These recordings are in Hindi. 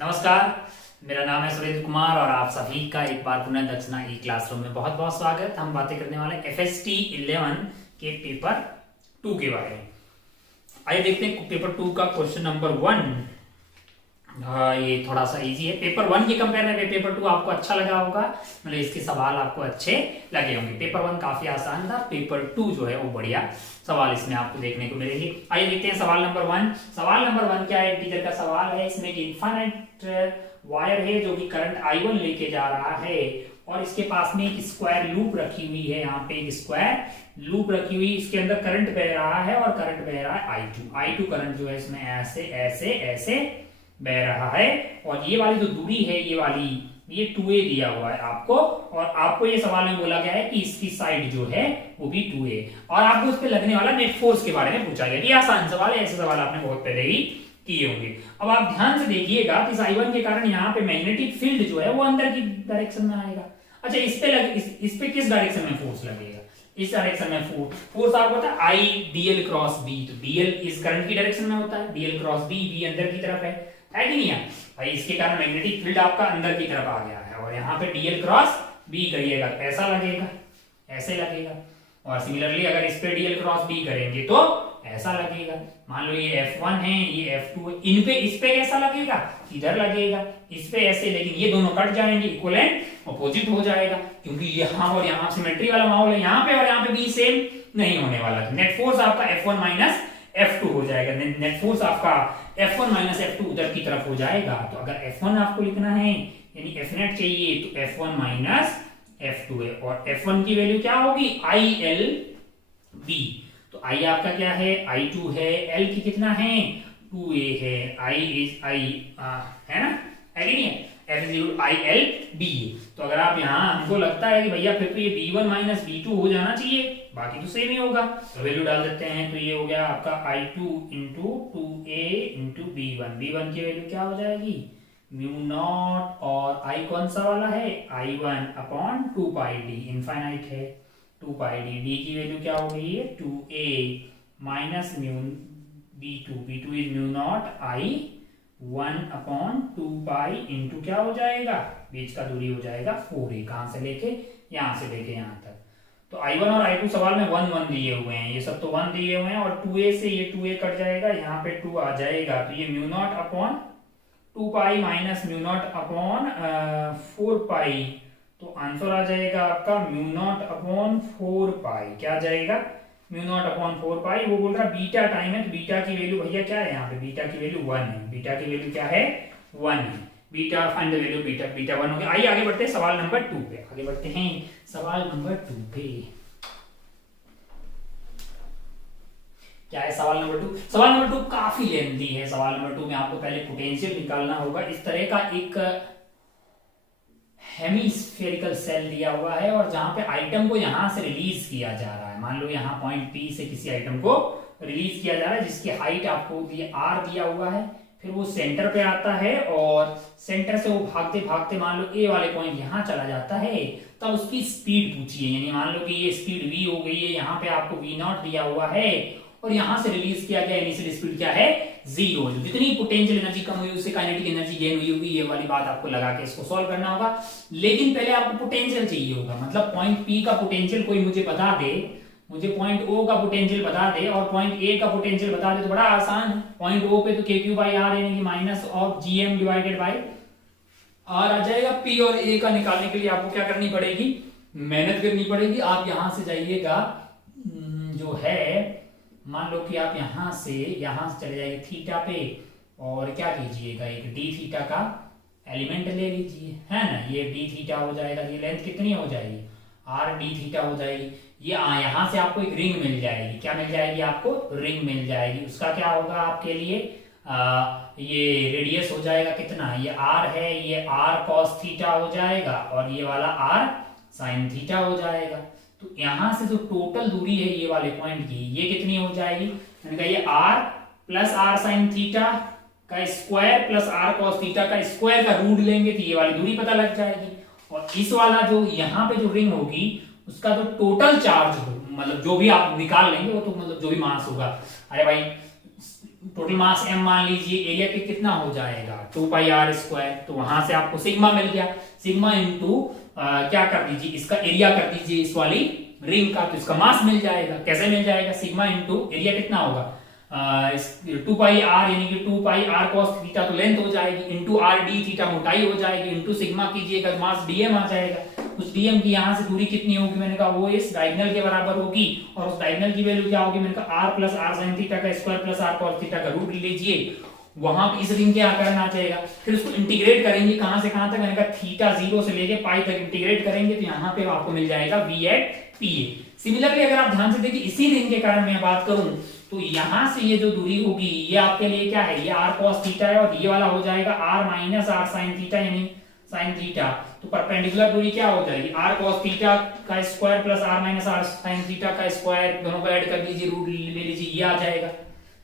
नमस्कार, मेरा नाम है सुरेंद्र कुमार और आप सभी का एक बार पुनः दक्षिणा ई क्लासरूम में बहुत बहुत स्वागत। हम बातें करने वाले FST 11 के पेपर 2 के बारे में। आइए देखते हैं पेपर 2 का क्वेश्चन नंबर 1। ये थोड़ा सा इजी है। पेपर 1 के कंपेयर में पेपर 2 आपको अच्छा लगा होगा, मतलब इसके सवाल आपको अच्छे लगे होंगे। पेपर 1 काफी आसान था, पेपर 2 जो है वो बढ़िया सवाल इसमें आपको देखने को मिलेंगे। आइए देखते हैं सवाल नंबर 1। सवाल नंबर 1 क्या है? इंटीजर का सवाल है। इसमें एक इनफाइनाइट वायर है जो कि करंट I1 लेके जा रहा है और इसके पास में एक स्क्वायर लूप रखी हुई है। यहाँ पे एक स्क्वायर लूप रखी हुई, इसके अंदर करंट बह रहा है और करंट बह रहा है I2 करंट जो है इसमें ऐसे ऐसे ऐसे बह रहा है। और ये वाली जो दूरी है ये 2a दिया हुआ है आपको, और आपको ये सवाल में बोला गया है कि इसकी साइड जो है वो भी 2a, और आपको उस पर लगने वाला नेट फोर्स के बारे में पूछा गया। ये आसान सवाल है, ऐसे सवाल आपने बहुत पहले ही किए होंगे। अब आप ध्यान से देखिएगा कि इस I1 के कारण यहाँ पे मैग्नेटिक फील्ड जो है वो अंदर की डायरेक्शन में आएगा। अच्छा, इस पे किस डायरेक्शन में फोर्स लगेगा? इस डायरेक्शन में फोर्स आपको पता है I dl क्रॉस b, तो dl इस करंट की डायरेक्शन में होता है, dl क्रॉस b, b अंदर की तरफ है कि नहीं है भाई? इसके कारण मैग्नेटिक फील्ड आपका अंदर की तरफ आ गया है, और यहाँ पे dl क्रॉस b करिएगा तो ऐसा लगेगा, ऐसे लगेगा। और सिमिलरली अगर इस पे dl क्रॉस b करेंगे तो ऐसा लगेगा। मान लो ये F1 है, ये F2 है, इन पे इस पे कैसा लगेगा? इधर लगेगा, इस पे ऐसे, लेकिन ये दोनों कट जाएंगे, इक्विवेलेंट अपोजिट हो जाएगा, क्योंकि यहाँ और यहाँ सिमेट्री वाला माहौल है। यहाँ पे और यहाँ पे भी सेम नहीं होने वाला। नेट फोर्स आपका F1 माइनस F2 हो जाएगा। नेट फोर्स आपका F1 माइनस F2 उधर की तरफ हो जाएगा। तो अगर F1 आपको लिखना है, यानी Fnet चाहिए, तो F1 माइनस F2 है, और F1 की वैल्यू क्या होगी? ILB। तो I आपका क्या है? I2 है। L की कितना है? 2a है। I इज I है ना, है कि नहीं है? F is equal ILB। तो अगर आप यहाँ, हमको लगता है कि भैया फिर तो ये B1 माइनस B2 हो जाना चाहिए, बाकी तो सेम ही होगा, तो वैल्यू डाल देते हैं। तो ये हो गया आपका I2 into 2a into B1। B1 की वैल्यू क्या हो जाएगी? म्यू नॉट, और I कौन सा वाला है? I1 अपॉन 2 पाई d, इनफाइनाइट है, 2 पाई d की वैल्यू क्या हो गई है? 2a minus mu B2 is mu naught I1 upon 2 pi into क्या हो जाएगा? बीच का दूरी हो जाएगा 4a। कहां से लेके? यहां से लेके यहां तक। तो I1 और I2 सवाल में 1 1 दिए हुए हैं, ये सब तो 1 दिए हुए हैं, और 2a से ये 2a कट जाएगा, यहाँ पे 2 आ जाएगा, तो ये mu naught upon 2 pi minus mu naught upon 4 पाई। तो आंसर आ जाएगा आपका म्यू नॉट अपॉन 4 पाई। क्या आ जाएगा? म्यू नॉट अपॉन 4 पाई। वो बोल रहा बीटा टाइम है, तो बीटा की वैल्यू भैया क्या है? यहाँ पे बीटा की वैल्यू 1 है। बीटा की वैल्यू क्या है? 1 है। Beta find the value beta 1 हो गया। आइए आगे बढ़ते हैं सवाल नंबर 2 पे। आगे बढ़ते हैं सवाल नंबर 2 पे। क्या है सवाल नंबर 2? सवाल नंबर 2 काफी लेंथी है। सवाल नंबर 2 में आपको पहले पोटेंशियल निकालना होगा। इस तरह का एक हेमिस्फेरिकल सेल दिया हुआ है, और जहां पे आइटम को यहां से रिलीज किया जा रहा है। मान लो यहाँ पॉइंट P से किसी आइटम को रिलीज किया जा रहा है, जिसकी हाइट आपको R दिया हुआ है। फिर वो सेंटर पे आता है, और सेंटर से वो भागते भागते मान लो A वाले पॉइंट यहाँ चला जाता है, तब उसकी स्पीड पूछी है। यानी मान लो कि ये स्पीड V हो गई है, यहाँ पे आपको V0 दिया हुआ है, और यहां से रिलीज किया गया इनिशियल स्पीड क्या है? 0। जितनी पोटेंशियल एनर्जी कम हुई उससे काइनेटिक एनर्जी गेन हुई होगी। ये वाली बात आपको लगा के इसको सॉल्व करना होगा, लेकिन पहले आपको पोटेंशियल चाहिए होगा। मतलब पॉइंट P का पोटेंशियल कोई मुझे बता दे, मुझे पॉइंट O का पोटेंशियल बता दे और पॉइंट A का पोटेंशियल बता दे, तो बड़ा आसान है। पॉइंट O पे तो KQ/R यानी कि minus of GM divided by R आ जाएगा। P और A का निकालने के लिए आपको क्या करनी पड़ेगी? मेहनत करनी पड़ेगी। आप यहां से जाइएगा, जो है मान लो कि आप यहां से चले जाइए थीटा पे, और क्या कीजिएगा? एक d थीटा का एलिमेंट ले लीजिए, है ना। ये d थीटा हो जाएगा, ये लेंथ कितनी हो जाएगी? r d थीटा हो जाएगी। ये यहां से आपको एक रिंग मिल जाएगी। क्या मिल जाएगी? आपको रिंग मिल जाएगी। उसका क्या होगा आपके लिए? ये रेडियस हो जाएगा कितना? ये r है, ये r cos थीटा हो जाएगा, और ये वाला r sin थीटा हो जाएगा। तो यहां से जो टोटल दूरी है ये वाले पॉइंट की, ये कितनी हो जाएगी? मैंने कहा ये r plus r sin theta का square plus r cos theta का स्क्वायर का रूट लेंगे तो ये वाली दूरी पता लग जाएगी। और इस वाला जो यहाँ पे जो रिंग होगी उसका जो टोटल चार्ज हो, मतलब जो भी आप निकाल लेंगे वो तो मतलब जो भी मास होगा, अरे भाई टोटल मास m मान लीजिए, एरिया के कितना हो जाएगा 2πr², तो वहां से आपको सिग्मा मिल गया। सिग्मा इंटू क्या कर दीजिए, इसका एरिया कर दीजिए इस वाली रिंग का, तो इसका मास मिल जाएगा। कैसे मिल जाएगा, सिग्मा इंटू एरिया कितना होगा 2πr, यानी कि 2πr cos थीटा तो लेंथ हो जाएगी, इंटू r d थीटा मोटाई हो जाएगी, इंटू सिग्मा कीजिएगा मास dm आ जाएगा। उस dm की यहाँ से दूरी कितनी होगी, मैंने कहा वो इस डायगोनल के बराबर होगी, और उस डायगोनल की वैल्यू क्या होगी, मैंने कहा r plus r sin theta का square plus r cos theta का रूट लीजिए। वहां पे इस रिंग के आकार में आ जाएगा। फिर उसको इंटीग्रेट करेंगे कहां से कहां तक, मैंने कहा थीटा 0 से लेके पाई तक इंटीग्रेट करेंगे, तो यहाँ पे आपको मिल जाएगा v एट pa। सिमिलरली अगर आप ध्यान से देखिए, इसी रिंग के कारण मैं बात करूं तो यहां से ये जो दूरी होगी ये आपके लिए क्या है, ये r cos थीटा है, और ये वाला हो जाएगा r minus r sin theta, यानी sin थीटा। तो परपेंडिकुलर दूरी क्या हो जाएगी, r cos थीटा का square plus r minus r sin theta का स्क्वायर, दोनों को ऐड कर दीजिए, रूट ले लीजिए, ये आ जाएगा।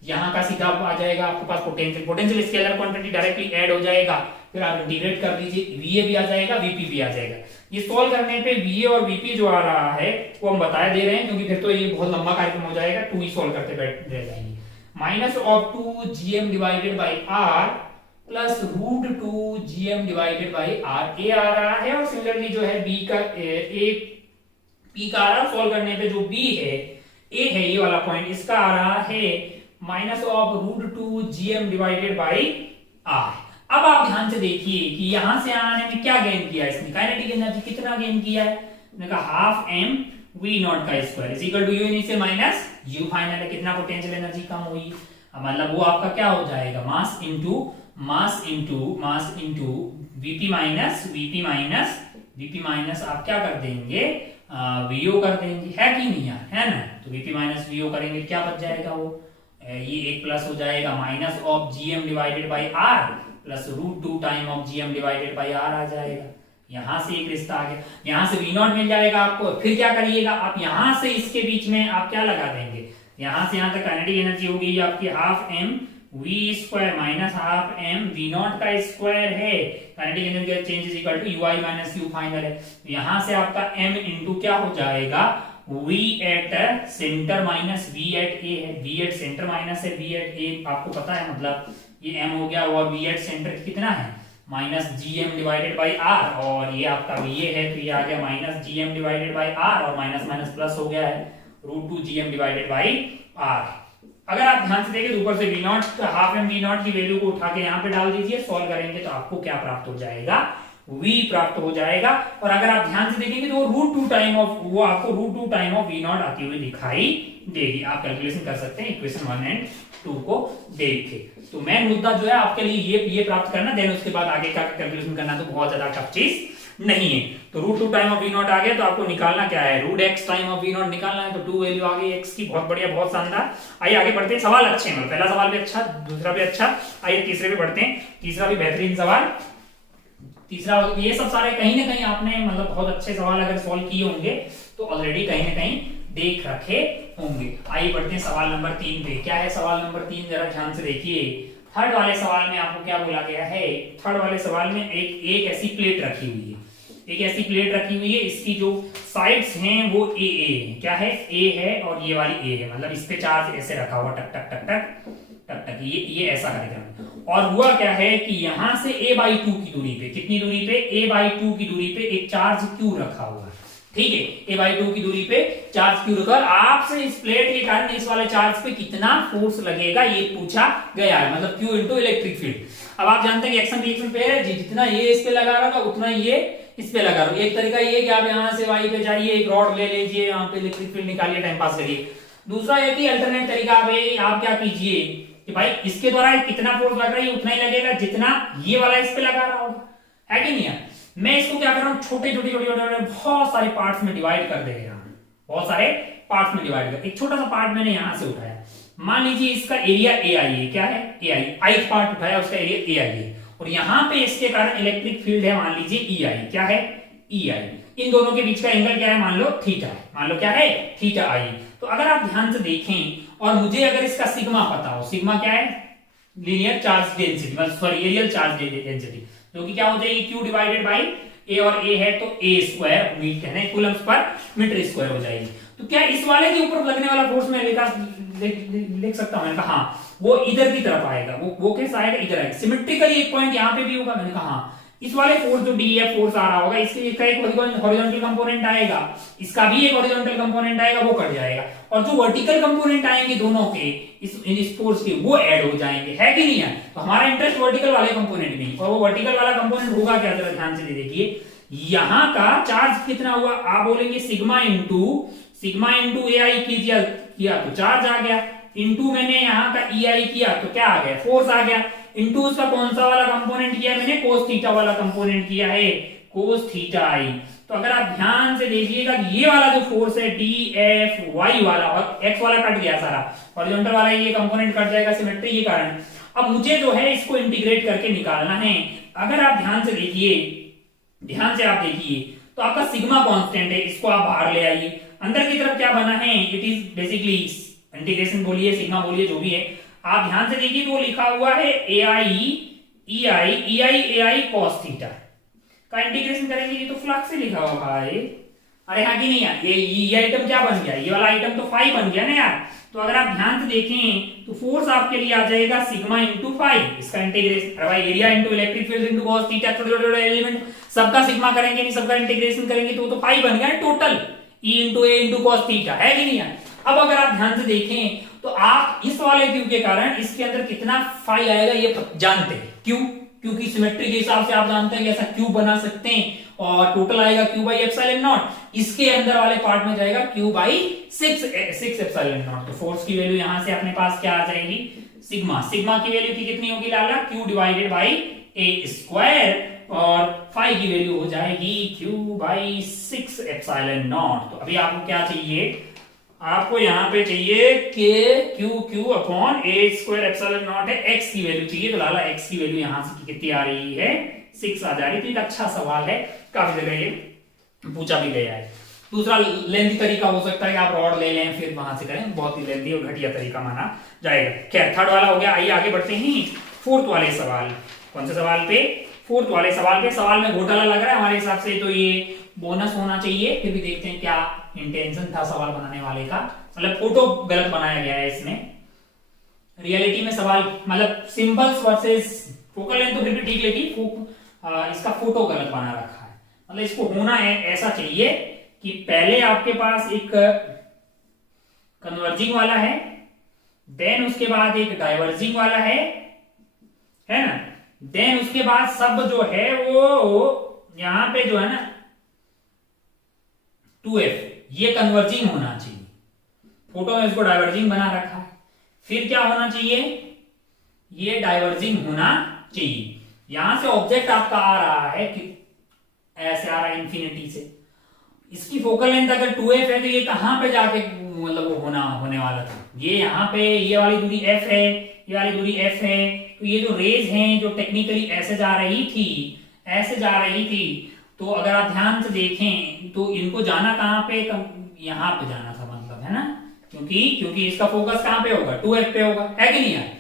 यहाँ का सीधा आ जाएगा आपके पास potential scalar quantity directly add हो जाएगा। फिर आप इंटीग्रेट कर दीजिए, VA भी आ जाएगा, VP भी आ जाएगा। ये सॉल्व करने पे VA और VP जो आ रहा है वो हम बताए दे रहे हैं, क्योंकि फिर तो ये बहुत लंबा कार्यक्रम हो जाएगा, 2 ही सॉल्व करते बैठ जाएंगे। Minus of 2 GM divided by R plus root 2 GM divided by R, A आ रहा है, और सिमिलरली जो है B का P का आ रहा है। सॉल्व करने पे जो B है, A है ये वाला पॉइंट, इसका आ रहा है minus of root 2 GM divided by R। अब आप ध्यान से देखिए कि यहां से आने में क्या गेन किया इसने, काइनेटिक एनर्जी कितना गेन किया है, मैंने कहा हाफ m v नॉट का square is equal to u initial minus u final है। कितना पोटेंशियल एनर्जी कम हुई, मतलब वो आपका क्या हो जाएगा, मास इंटू vp माइनस आप क्या कर देंगे, vo कर देंगे, है कि नहीं यार, है ना। तो vp माइनस vo करेंगे क्या बच जाएगा, वो ये एक प्लस हो जाएगा minus of gm divided by r plus root 2 time of gm divided by r आ जाएगा। यहां से एक रिश्ता आ गया, यहां से v नॉट मिल जाएगा आपको। फिर क्या करिएगा आप, यहां से इसके बीच में आप क्या लगा देंगे, यहां से यहां तक काइनेटिक एनर्जी होगी आपकी half m v square minus half m v nought का स्क्वायर है। Kinetic energy change is equal to ui minus u final है। यहां से आपका m इंटू क्या हो जाएगा, v at centre minus v at a है, v एट सेंटर माइनस है v एट a, आपको पता है, मतलब ये m हो गया, और v एट सेंटर कितना है minus gm divided by r, और ये आपका va है तो ये आ गया minus gm divided by r, और माइनस माइनस प्लस हो गया है root 2 gm divided by r। अगर आप ध्यान से देखें तो ऊपर से v not half m v not की वैल्यू को उठा के यहाँ पे डाल दीजिए, सॉल्व करेंगे तो आपको क्या प्राप्त हो जाएगा, v प्राप्त हो जाएगा। और अगर आप ध्यान से देखेंगे तो रूट 2 टाइम ऑफ, वो आपको root 2 time of v nought आती हुई दिखाई देगी। आप कैलकुलेशन कर सकते हैं इक्वेशन 1 एंड 2 को देख के। तो मेन मुद्दा जो है आपके लिए ये प्राप्त करना, देन उसके बाद आगे का कैलकुलेशन करना तो बहुत ज्यादा टफ चीज नहीं है। तो root 2 time of v naught आ गया, तो आपको निकालना क्या है, root x time of v naught निकालना है। तो 2 वैल्यू आ गई x की, बहुत बढ़िया, बहुत शानदार। आइए आगे बढ़ते हैं, सवाल अच्छे हैं, पहला सवाल भी अच्छा, दूसरा भी अच्छा। आइए तीसरे पे बढ़ते हैं, तीसरा भी बेहतरीन सवाल। तीसरा, ये सब सारे कहीं ना कहीं आपने मतलब बहुत अच्छे सवाल अगर सॉल्व किए होंगे तो ऑलरेडी कहीं ना कहीं देख रखे होंगे। आइए बढ़ते हैं सवाल नंबर 3 पे। क्या है सवाल नंबर 3, जरा ध्यान से देखिए। थर्ड वाले सवाल में आपको क्या बोला गया है, थर्ड वाले सवाल में एक ऐसी प्लेट रखी हुई है, एक ऐसी प्लेट रखी हुई है, इसकी जो साइड्स हैं वो ए है, क्या है, ए है, और ये वाली ए है, मतलब इस पे चार्ज ऐसे रखा हुआ टक टक टक टक टक टक, ये ऐसा कार्यक्रम। और हुआ क्या है कि यहां से a/2 की दूरी पे, कितनी दूरी पे, a/2 की दूरी पे एक चार्ज q रखा हुआ है, ठीक है, a/2 की दूरी पे चार्ज q रखा। आपसे इस प्लेट के कारण इस वाले चार्ज पे कितना फोर्स लगेगा ये पूछा गया है, मतलब q इंटू इलेक्ट्रिक फील्ड। अब आप जानते हैं कि एक्शन रिएक्शन पे है, जितना ये इस पे लगा रहा था उतना ये इस पे लगा रहा हूं। एक तरीका ये कि आप यहां से y पे जाइए, एक रॉड ले लीजिए, यहाँ पे इलेक्ट्रिक फील्ड निकालिए, टाइम पास करिए। दूसरा है कि अल्टरनेट तरीका आप क्या कीजिए कि भाई इसके द्वारा कितना फोर्स लग रहा है उतना ही लगेगा जितना ये वाला इस पे लगा रहा होगा, है कि नहीं है। मैं इसको क्या कर रहा हूँ, छोटे छोटे छोटे छोटे बहुत सारे पार्ट्स में डिवाइड कर दे रहा हूं, बहुत सारे पार्ट्स में डिवाइड कर। एक छोटा सा पार्ट मैंने यहां से उठाया, मान लीजिए इसका एरिया AI है, क्या है, AI, ith पार्ट उठाया, उसका एरिया AI है, और यहां पे इसके कारण इलेक्ट्रिक फील्ड है, मान लीजिए EI, क्या है, EI। इन दोनों के बीच का एंगल क्या है, मान लो थीटा, मान लो क्या है, थीटा I। तो अगर आप ध्यान से देखें और मुझे अगर इसका सिग्मा पता हो, सिग्मा क्या है, लीनियर चार्ज डेंसिटी, मतलब सॉरी एरियल चार्ज डेंसिटी, जो कि क्या हो जाएगी, Q डिवाइडेड बाई A, और A है तो A स्क्वायर मीटर है, कूलम्स पर मीटर स्क्वायर हो जाएगी। तो क्या इस वाले के ऊपर लगने वाला फोर्स मैं लिख सकता हूं, हाँ, वो इधर की तरफ आएगा, वो कैसा आएगा, इधर आएगा। सिमेट्रिकली एक पॉइंट यहाँ पे भी होगा। मैंने कहा हाँ, इस वाले फोर्स जो डी एफ फोर्स आ रहा होगा, इसका एक हॉरिजॉन्टल कंपोनेंट आएगा, इसका भी एक हॉरिजॉन्टल कंपोनेंट आएगा, वो कट जाएगा, और जो वर्टिकल कंपोनेंट आएंगे दोनों के इस फोर्स के, वो ऐड हो जाएंगे, है कि नहीं है। तो हमारा इंटरेस्ट वर्टिकल वाले कंपोनेंट में, और वो वर्टिकल वाला कंपोनेंट होगा क्या, जरा ध्यान से देखिए। यहाँ का चार्ज कितना हुआ, आप बोलेंगे सिग्मा इंटू ए आई किया तो चार्ज आ गया, इंटू मैंने यहाँ का ई आई किया तो क्या आ गया, फोर्स आ गया, इंटू उसका कौन सा वाला कंपोनेंट किया मैंने, कोस थीटा वाला कंपोनेंट किया है, कोस थीटा आई। तो अगर आप ध्यान से देखिएगा, ये वाला जो फोर्स है डी एफ वाई वाला, और एक्स वाला कट गया सारा, हॉरिजॉन्टल वाला ये कंपोनेंट कट जाएगा सिमेट्री के कारण। अब मुझे जो है इसको इंटीग्रेट करके निकालना है। अगर आप ध्यान से देखिए तो आपका सिग्मा कांस्टेंट है, इसको आप बाहर ले आइए, अंदर की तरफ क्या बना है, इट इज बेसिकली इंटीग्रेशन बोलिए, सिग्मा बोलिए, जो भी है। आप ध्यान से देखिए तो वो लिखा हुआ है ए आई कॉस थीटा का इंटीग्रेशन करेंगे, ये तो फ्लक्स से लिखा हुआ भाई। अरे हाँ कि नहीं यार, ये आइटम क्या बन गया, ये वाला आइटम तो फाई बन गया ना यार। तो अगर आप ध्यान से देखें तो फोर्स आपके लिए आ जाएगा सिग्मा इंटू फाई, इसका इंटीग्रेशन। अरे भाई area into electric field into cos theta, छोटे एलिमेंट सबका सिग्मा करेंगे, नहीं सबका इंटीग्रेशन करेंगे तो वो तो फाई बन गया टोटल, ई इंटू ए इंटू कॉस थीटा, है कि नहीं यार। अब अगर आप ध्यान से देखें तो आप इस वाले क्यू के कारण इसके अंदर कितना फाई आएगा ये जानते हैं, क्यों, क्योंकि सिमेट्री के हिसाब से आप जानते हैं कि ऐसा क्यू बना सकते हैं, और टोटल आएगा क्यू बाई एप्सिलॉन नॉट, इसके अंदर वाले पार्ट में जाएगा क्यू बाई 6 एप्सिलॉन नॉट। तो फोर्स की वैल्यू यहां से अपने पास क्या आ जाएगी, सिग्मा की वैल्यू कितनी होगी लाला, Q divided by A square, और फाई की वैल्यू हो जाएगी क्यू बाई 6 एप्सिलॉन नॉट। तो अभी आपको क्या चाहिए, आपको यहां पे चाहिए के Q upon A square epsilon not है, एक्स की वैल्यू चाहिए। तो लाला एक्स की वैल्यू यहां से कितनी आ रही है, 6 आ जा रही थी। अच्छा सवाल है, काफी जगह ये पूछा भी गया है। दूसरा लेंथी तरीका हो सकता है कि आप रॉड ले लें फिर वहां से करें, बहुत ही लेंथी और घटिया तरीका माना जाएगा। खैर थर्ड वाला हो गया, आइए आगे बढ़ते हैं फोर्थ वाले सवाल। कौन से सवाल पे, फोर्थ वाले सवाल पे। सवाल में घोटाला लग रहा है हमारे हिसाब से, तो ये बोनस होना चाहिए, फिर भी देखते हैं क्या इंटेंशन था सवाल बनाने वाले का। मतलब फोटो गलत बनाया गया है इसमें, रियलिटी में सवाल मतलब सिंबल्स वर्सेस फोकल लेंथ तो फिर भी ठीक, लेकिन इसका फोटो गलत बना रखा है। मतलब इसको होना है ऐसा चाहिए कि पहले आपके पास एक कन्वर्जिंग वाला है, देन उसके बाद एक डाइवर्जिंग वाला है ना, देन उसके बाद सब जो है वो यहां पे जो है ना 2f, ये कन्वर्जिंग होना चाहिए। फोटो में इसको डाइवर्जिंग बना रखा है। फिर क्या होना चाहिए, ये डाइवर्जिंग होना चाहिए। यहां से ऑब्जेक्ट आपका आ रहा है कि ऐसे आ रहा है इंफिनिटी से, इसकी फोकल लेंथ अगर 2f है तो ये कहां पे जाके मतलब वो होने वाला था, ये यहां पे, ये वाली दूरी f है, ये वाली दूरी f है। तो ये जो रेज हैं जो टेक्निकली ऐसे जा रही थी, तो अगर आप ध्यान से देखें तो इनको जाना कहां पे, यहां पे जाना था, मतलब है ना, क्योंकि इसका फोकस कहां पे होगा, 2f पे होगा, है कि नहीं यार।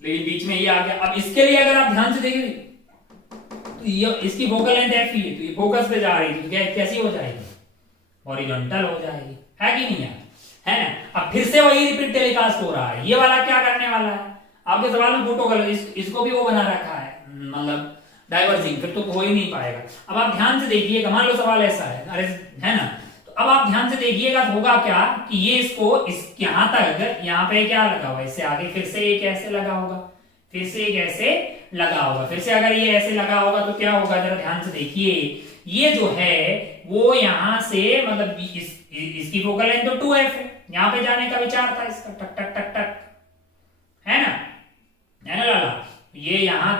लेकिन बीच में ये आ गया। अब इसके लिए अगर आप ध्यान से देखें तो ये इसकी फोकल लेंथ f ही है, तो ये फोकस पे जा रही थी, तो कैसी हो जाएगी, हॉरिजॉन्टल हो जाएगी, है कि नहीं यार, है ना। अब फिर से वही रिपीट टेलीकास्ट हो रहा है। ये वाला क्या करने वाला है, आपके सवाल में फोटो गलत, इसको भी वो बना रखा है, मतलब डाइवर्जिंग, फिर तो हो ही नहीं पाएगा। अब आप ध्यान से देखिएगा, मान लो सवाल ऐसा है, अरे है ना, तो अब आप ध्यान से देखिएगा होगा क्या कि ये इसको यहां तक, यहाँ पे क्या लगा हुआ, इससे आगे फिर से एक ऐसे लगा होगा, फिर से एक ऐसे लगा होगा, फिर से अगर ये ऐसे लगा होगा तो क्या होगा, जरा ध्यान से देखिए। ये जो है वो यहां से मतलब इसकी फोकल लेंथ तो 2f है, यहां पे जाने का विचार था इसका, टक टक टक टक, है ना लाला। ये यहां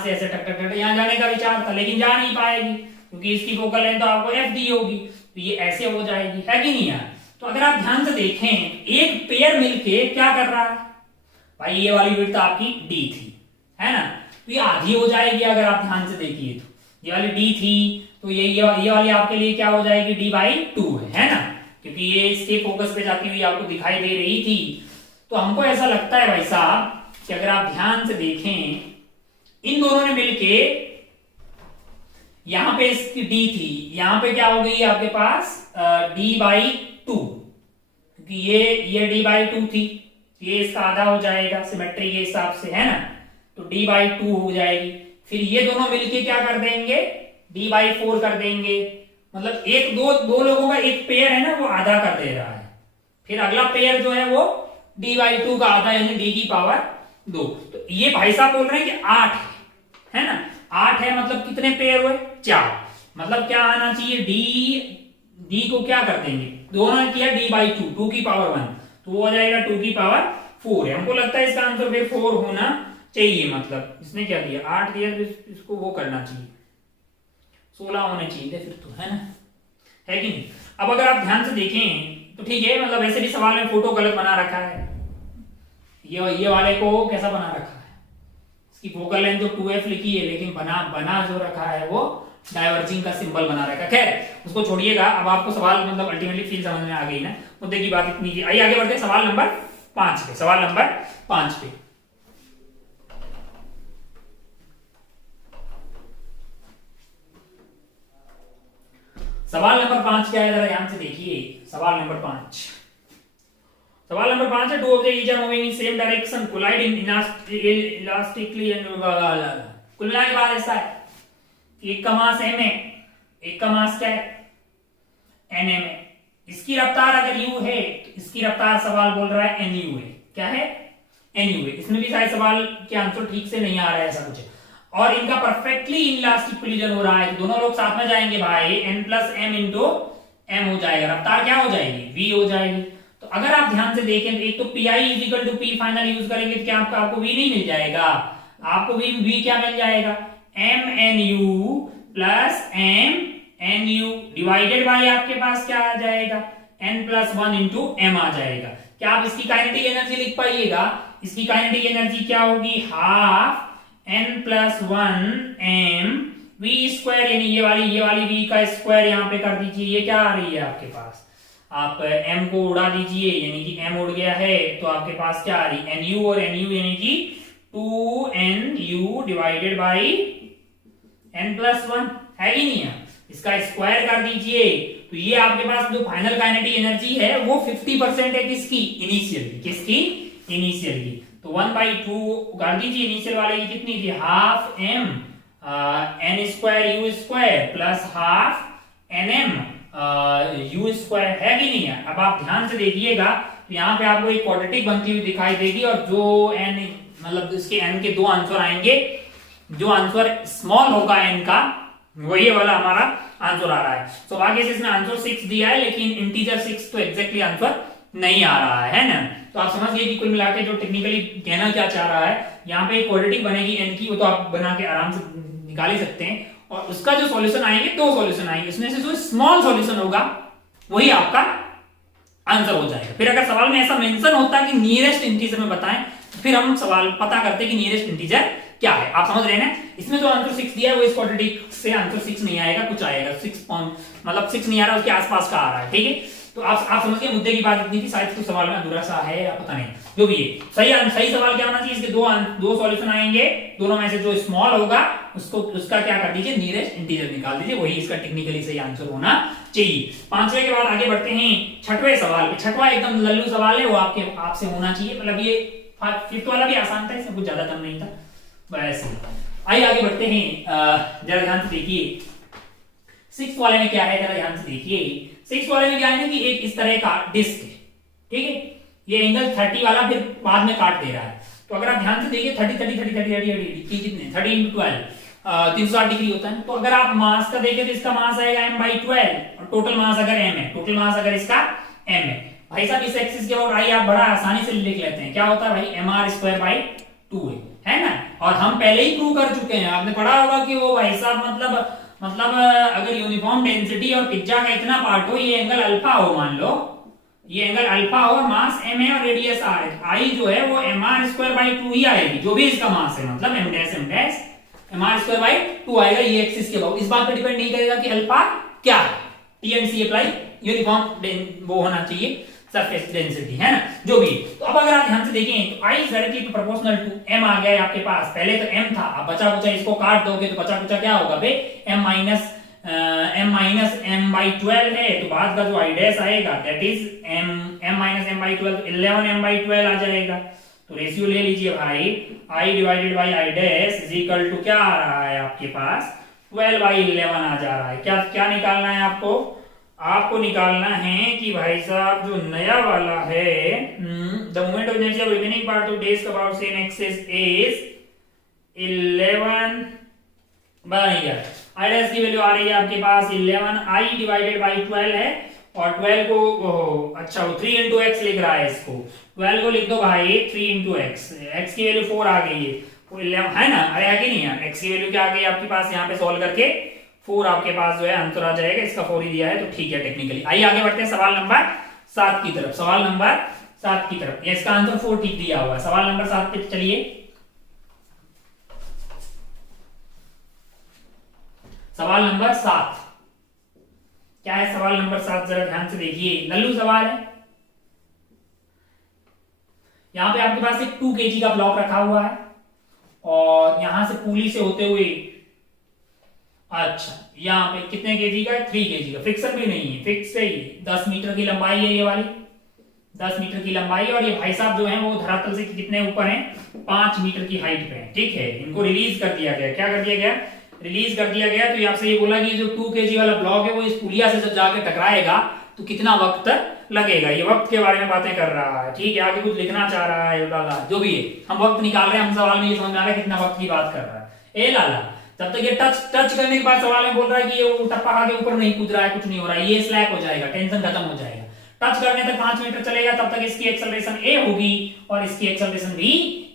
से ऐसे टक टक टक यहां जाने का विचार था, लेकिन जा नहीं पाएगी क्योंकि इसकी फोकल लेंथ तो आपको f दी होगी, तो ये ऐसे हो जाएगी, है कि नहीं यार। तो अगर आप ध्यान से देखें, एक पेयर मिलके क्या कर रहा है भाई, ये वाली विड्थ आपकी d थी, है ना, तो ये आधी हो जाएगी अगर आप ध्यान से देखिए तो। ये वाली d थी तो ये वाली आपके लिए क्या हो जाएगी, d/2 है ना, क्योंकि ये इसके फोकस पे जाती हुई आपको दिखाई दे रही थी। तो हमको ऐसा लगता है भाई साहब कि अगर आप ध्यान से देखें, इन दोनों ने मिलके, यहां पे इसकी d थी, यहां पे क्या हो गई आपके पास d/2, क्योंकि ये d/2 थी, ये इसका आधा हो जाएगा सिमेट्री के हिसाब से, है ना, तो d/2 हो जाएगी। फिर ये दोनों मिलके क्या कर देंगे, d/4 कर देंगे। मतलब एक दो लोगों का एक पेयर है ना, वो आधा कर दे रहा है। फिर अगला पेयर जो है वो d/2 का आधा, यानी d⁻2। तो ये भाई साहब बोल रहे हैं कि 8 है ना, 8 है, मतलब कितने पेयर हुए, 4। मतलब क्या आना चाहिए, d को क्या कर देंगे, दोनों ने किया d/2, 2⁻1, तो वो हो जाएगा 2⁻4 है। हमको लगता है इसका आंसर फिर 4 होना चाहिए। मतलब इसने क्या दिया, 8 दिया, तो इसको वो करना चाहिए, 16 होने चाहिए थे फिर तो, है ना, है कि नहीं। अब अगर आप ध्यान से देखें तो ठीक है, मतलब वैसे भी सवाल में फोटो गलत बना रखा है, ये वाले को कैसा बना रखा है, इसकी फोकल लेंथ तो 2f लिखी है, लेकिन बना जो रखा है वो डाइवर्जिंग का सिंबल बना रखा है। खैर उसको छोड़िएगा, अब आपको सवाल मतलब अल्टीमेटली फील समझ में आ गई ना, मुद्दे की बात इतनी। आइए आगे बढ़ते हैं सवाल नंबर 5 पे। सवाल नंबर 5 पे सवाल नंबर 5 क्या है, जरा ध्यान से देखिए। सवाल नंबर 5 है, two objects are moving in same direction collide inelastically and कुल मिला के बाद ऐसा है, एक का मास m है, एक का मास क्या है, nm है। इसकी रफ्तार अगर u है तो इसकी रफ्तार सवाल बोल रहा है nu है। क्या है, nu है। इसमें भी शायद सवाल के आंसर ठीक से नहीं आ रहा है, ऐसा कुछ है। और इनका परफेक्टली इलास्टिक कोलिजन हो रहा है, तो दोनों लोग साथ में जाएंगे भाई, n+m इंटू m हो जाएगा, रफ्तार क्या हो जाएगी, v हो जाएगी। तो अगर आप ध्यान से देखें तो एक तो pi equal to p final use करेंगे तो क्या आपको v नहीं मिल जाएगा, आपको v क्या मिल जाएगा, mnu plus mnu divided by आपके पास क्या आ जाएगा, n+1 इंटू m आ जाएगा। क्या आप इसकी काइनेटिक एनर्जी लिख पाइएगा, इसकी काइनेटिक एनर्जी क्या होगी, हाफ n+1 m v², यानी ये वाली v का स्क्वायर यहाँ पे कर दीजिए, ये क्या आ रही है आपके पास, आप m को उड़ा दीजिए, यानी कि m उड़ गया है, तो आपके पास क्या आ रही है, nu, और nu यानी कि 2nu डिवाइडेड बाई n+1 है कि नहीं है, इसका स्क्वायर कर दीजिए। तो ये आपके पास जो फाइनल काइनेटिक एनर्जी है वो 50% है किसकी, इनिशियल की। तो 1/2 कर दीजिए, इनिशियल वाले की कितनी थी, half m n² u² plus half nm u² है कि नहीं है। अब आप ध्यान से देखिएगा तो यहाँ पे आपको एक क्वाड्रेटिक बनती हुई दिखाई देगी, और जो n मतलब इसके n के दो आंसर आएंगे, जो आंसर स्मॉल होगा n का, वही वाला हमारा आंसर आ रहा है। तो आगे से इसमें आंसर 6 दिया है, लेकिन इंटीजर 6 तो एग्जैक्टली आंसर नहीं आ रहा है ना। तो आप समझ गए कि कुल मिलाकर जो टेक्निकली कहना क्या चाह रहा है, यहाँ पे एक क्वाड्रेटिक बनेगी n की, वो तो आप बना के आराम से निकाल ही सकते हैं, और उसका जो सॉल्यूशन आएंगे, दो सॉल्यूशन आएंगे, उसमें से जो स्मॉल सॉल्यूशन होगा वही आपका आंसर हो जाएगा। फिर अगर सवाल में ऐसा मेंशन होता है कि नियरेस्ट इंटीजर में बताएं, तो फिर हम सवाल पता करते कि नियरेस्ट इंटीजर क्या है। आप समझ रहे हैं ना, इसमें जो आंसर 6 दिया है वो इस क्वाड्रेटिक से आंसर 6 नहीं आएगा, कुछ आएगा 6 मतलब 6 नहीं आ रहा, उसके आसपास का आ रहा है, ठीक है। तो आप समझिए मुद्दे की बात इतनी थी, शायद तो सवाल में अधूरा सा है या पता नहीं, जो भी है सही सवाल क्या होना चाहिए, इसके दो सॉल्यूशन आएंगे, दोनों में से जो स्मॉल होगा उसका क्या कर दीजिए, नियरेस्ट इंटीजर निकाल दीजिए, वही इसका टेक्निकली सही आंसर होना चाहिए। 5वें के बाद आगे बढ़ते हैं 6वें सवाल पे। 6वां एकदम लल्लू सवाल है, वो आपसे होना चाहिए, मतलब ये 5th वाला भी आसान था, इसमें कुछ ज्यादा दम नहीं था वैसे। आइए आगे बढ़ते हैं, जरा ध्यान से देखिए 6th वाले में क्या है, जरा ध्यान से देखिए। 6th वाले में क्या है कि एक इस तरह का डिस्क है, ठीक है, ये एंगल 30 वाला फिर बाद में काट दे रहा है। तो अगर आप ध्यान से देखिए 30 कितने 30 into 12 360 डिग्री होता है। तो अगर आप मास का देखें तो इसका मास आएगा m/12, और टोटल मास अगर m है, टोटल मास अगर इसका m है भाई साहब, इस एक्सिस के और आई आप बड़ा आसानी से लिख लेते हैं, क्या होता है भाई, mr²/2 है ना। और हम पहले ही प्रूव कर चुके हैं, आपने पढ़ा होगा कि वो भाई साहब मतलब अगर यूनिफॉर्म डेंसिटी और पिज्जा का इतना पार्ट हो, ये एंगल अल्फा हो, मान लो ये एंगल अल्फा हो, मास m है और रेडियस r है, आई जो है वो mr²/2 ही आएगी, जो भी इसका मास है, मतलब m' mr²/2 आएगा, ये एक्सिस के अबाउट। इस बात पर डिपेंड नहीं करेगा कि अल्फा क्या है, टी&सी अप्लाई, यूनिफॉर्म वो होना चाहिए सरफेस डेंसिटी, है ना, जो भी। तो अब अगर आप ध्यान से देखें तो I directly proportional to m आ गया है आपके पास, पहले तो m था, अब बचा कुचा इसको काट दोगे तो बचा कुचा क्या होगा बे, m- m minus m by 12 है, तो बाद का जो i डैश आएगा that is m minus m by 12, 11 m by 12 आ जाएगा। तो रेशियो ले लीजिए भाई, i divided by i dash is equal to क्या आ रहा है आपके पास 12 बाई 11 आ जा रहा है। क्या क्या निकालना है आपको? आपको निकालना है कि भाई साहब जो नया वाला है the moment of inertia of remaining part of disc about same axis is 11 by I dash की वैल्यू आ रही है आपके पास 11, i डिवाइडेड बाई 12 है और 12 को अच्छा वो 3 इंटू एक्स लिख रहा है इसको, 12 को लिख दो भाई 3 इंटू एक्स, एक्स की वैल्यू 4 आ गई है, वो 11 है ना, अरे है कि नहीं यार, एक्स की वैल्यू क्या आ गई आपके पास यहाँ पे सॉल्व करके 4 आपके पास जो है आंसर आ जाएगा, इसका 4 ही दिया है तो ठीक है टेक्निकली। आइए आगे बढ़ते हैं सवाल नंबर 7 की तरफ, सवाल नंबर 7 की तरफ, इसका आंसर 4 ठीक दिया हुआ है। सवाल नंबर 7 पे चलिए, सवाल नंबर 7 क्या है? सवाल नंबर 7 जरा ध्यान से देखिए, लल्लू सवाल है। यहां पे आपके पास एक 2 kg का ब्लॉक रखा हुआ है और यहां से पुली से होते हुए अच्छा यहाँ पे कितने केजी का है? 3 kg का, फिक्सर भी नहीं है, फिक्स है ये, 10 मीटर की लंबाई है ये वाली, 10 मीटर की लंबाई, और ये भाई साहब जो है वो धरातल से कितने ऊपर हैं? 5 मीटर की हाइट पे है, ठीक है। इनको रिलीज कर दिया गया, क्या कर दिया गया? रिलीज कर दिया गया। तो आपसे ये बोला कि जो 2 kg वाला ब्लॉक है वो इस पुलिया से जब जाके टकराएगा तो कितना वक्त लगेगा, ये वक्त के बारे में बातें कर रहा है, ठीक है। आगे कुछ लिखना चाह रहा है लाला, जो भी है हम वक्त निकाल रहे हैं, हम सवाल में ये समझ में आ रहा है कितना वक्त की बात कर रहा है। ए लाला, जब तक ये टच करने के बाद सवाल में बोल रहा है कि ये टप्पा खा के ऊपर नहीं कूद रहा है, कुछ नहीं हो रहा है, ये स्लैक हो जाएगा, टेंशन खत्म हो जाएगा। टच करने तक 5 मीटर चलेगा, तब तक इसकी एक्सेलरेशन ए होगी और इसकी एक्सेलरेशन भी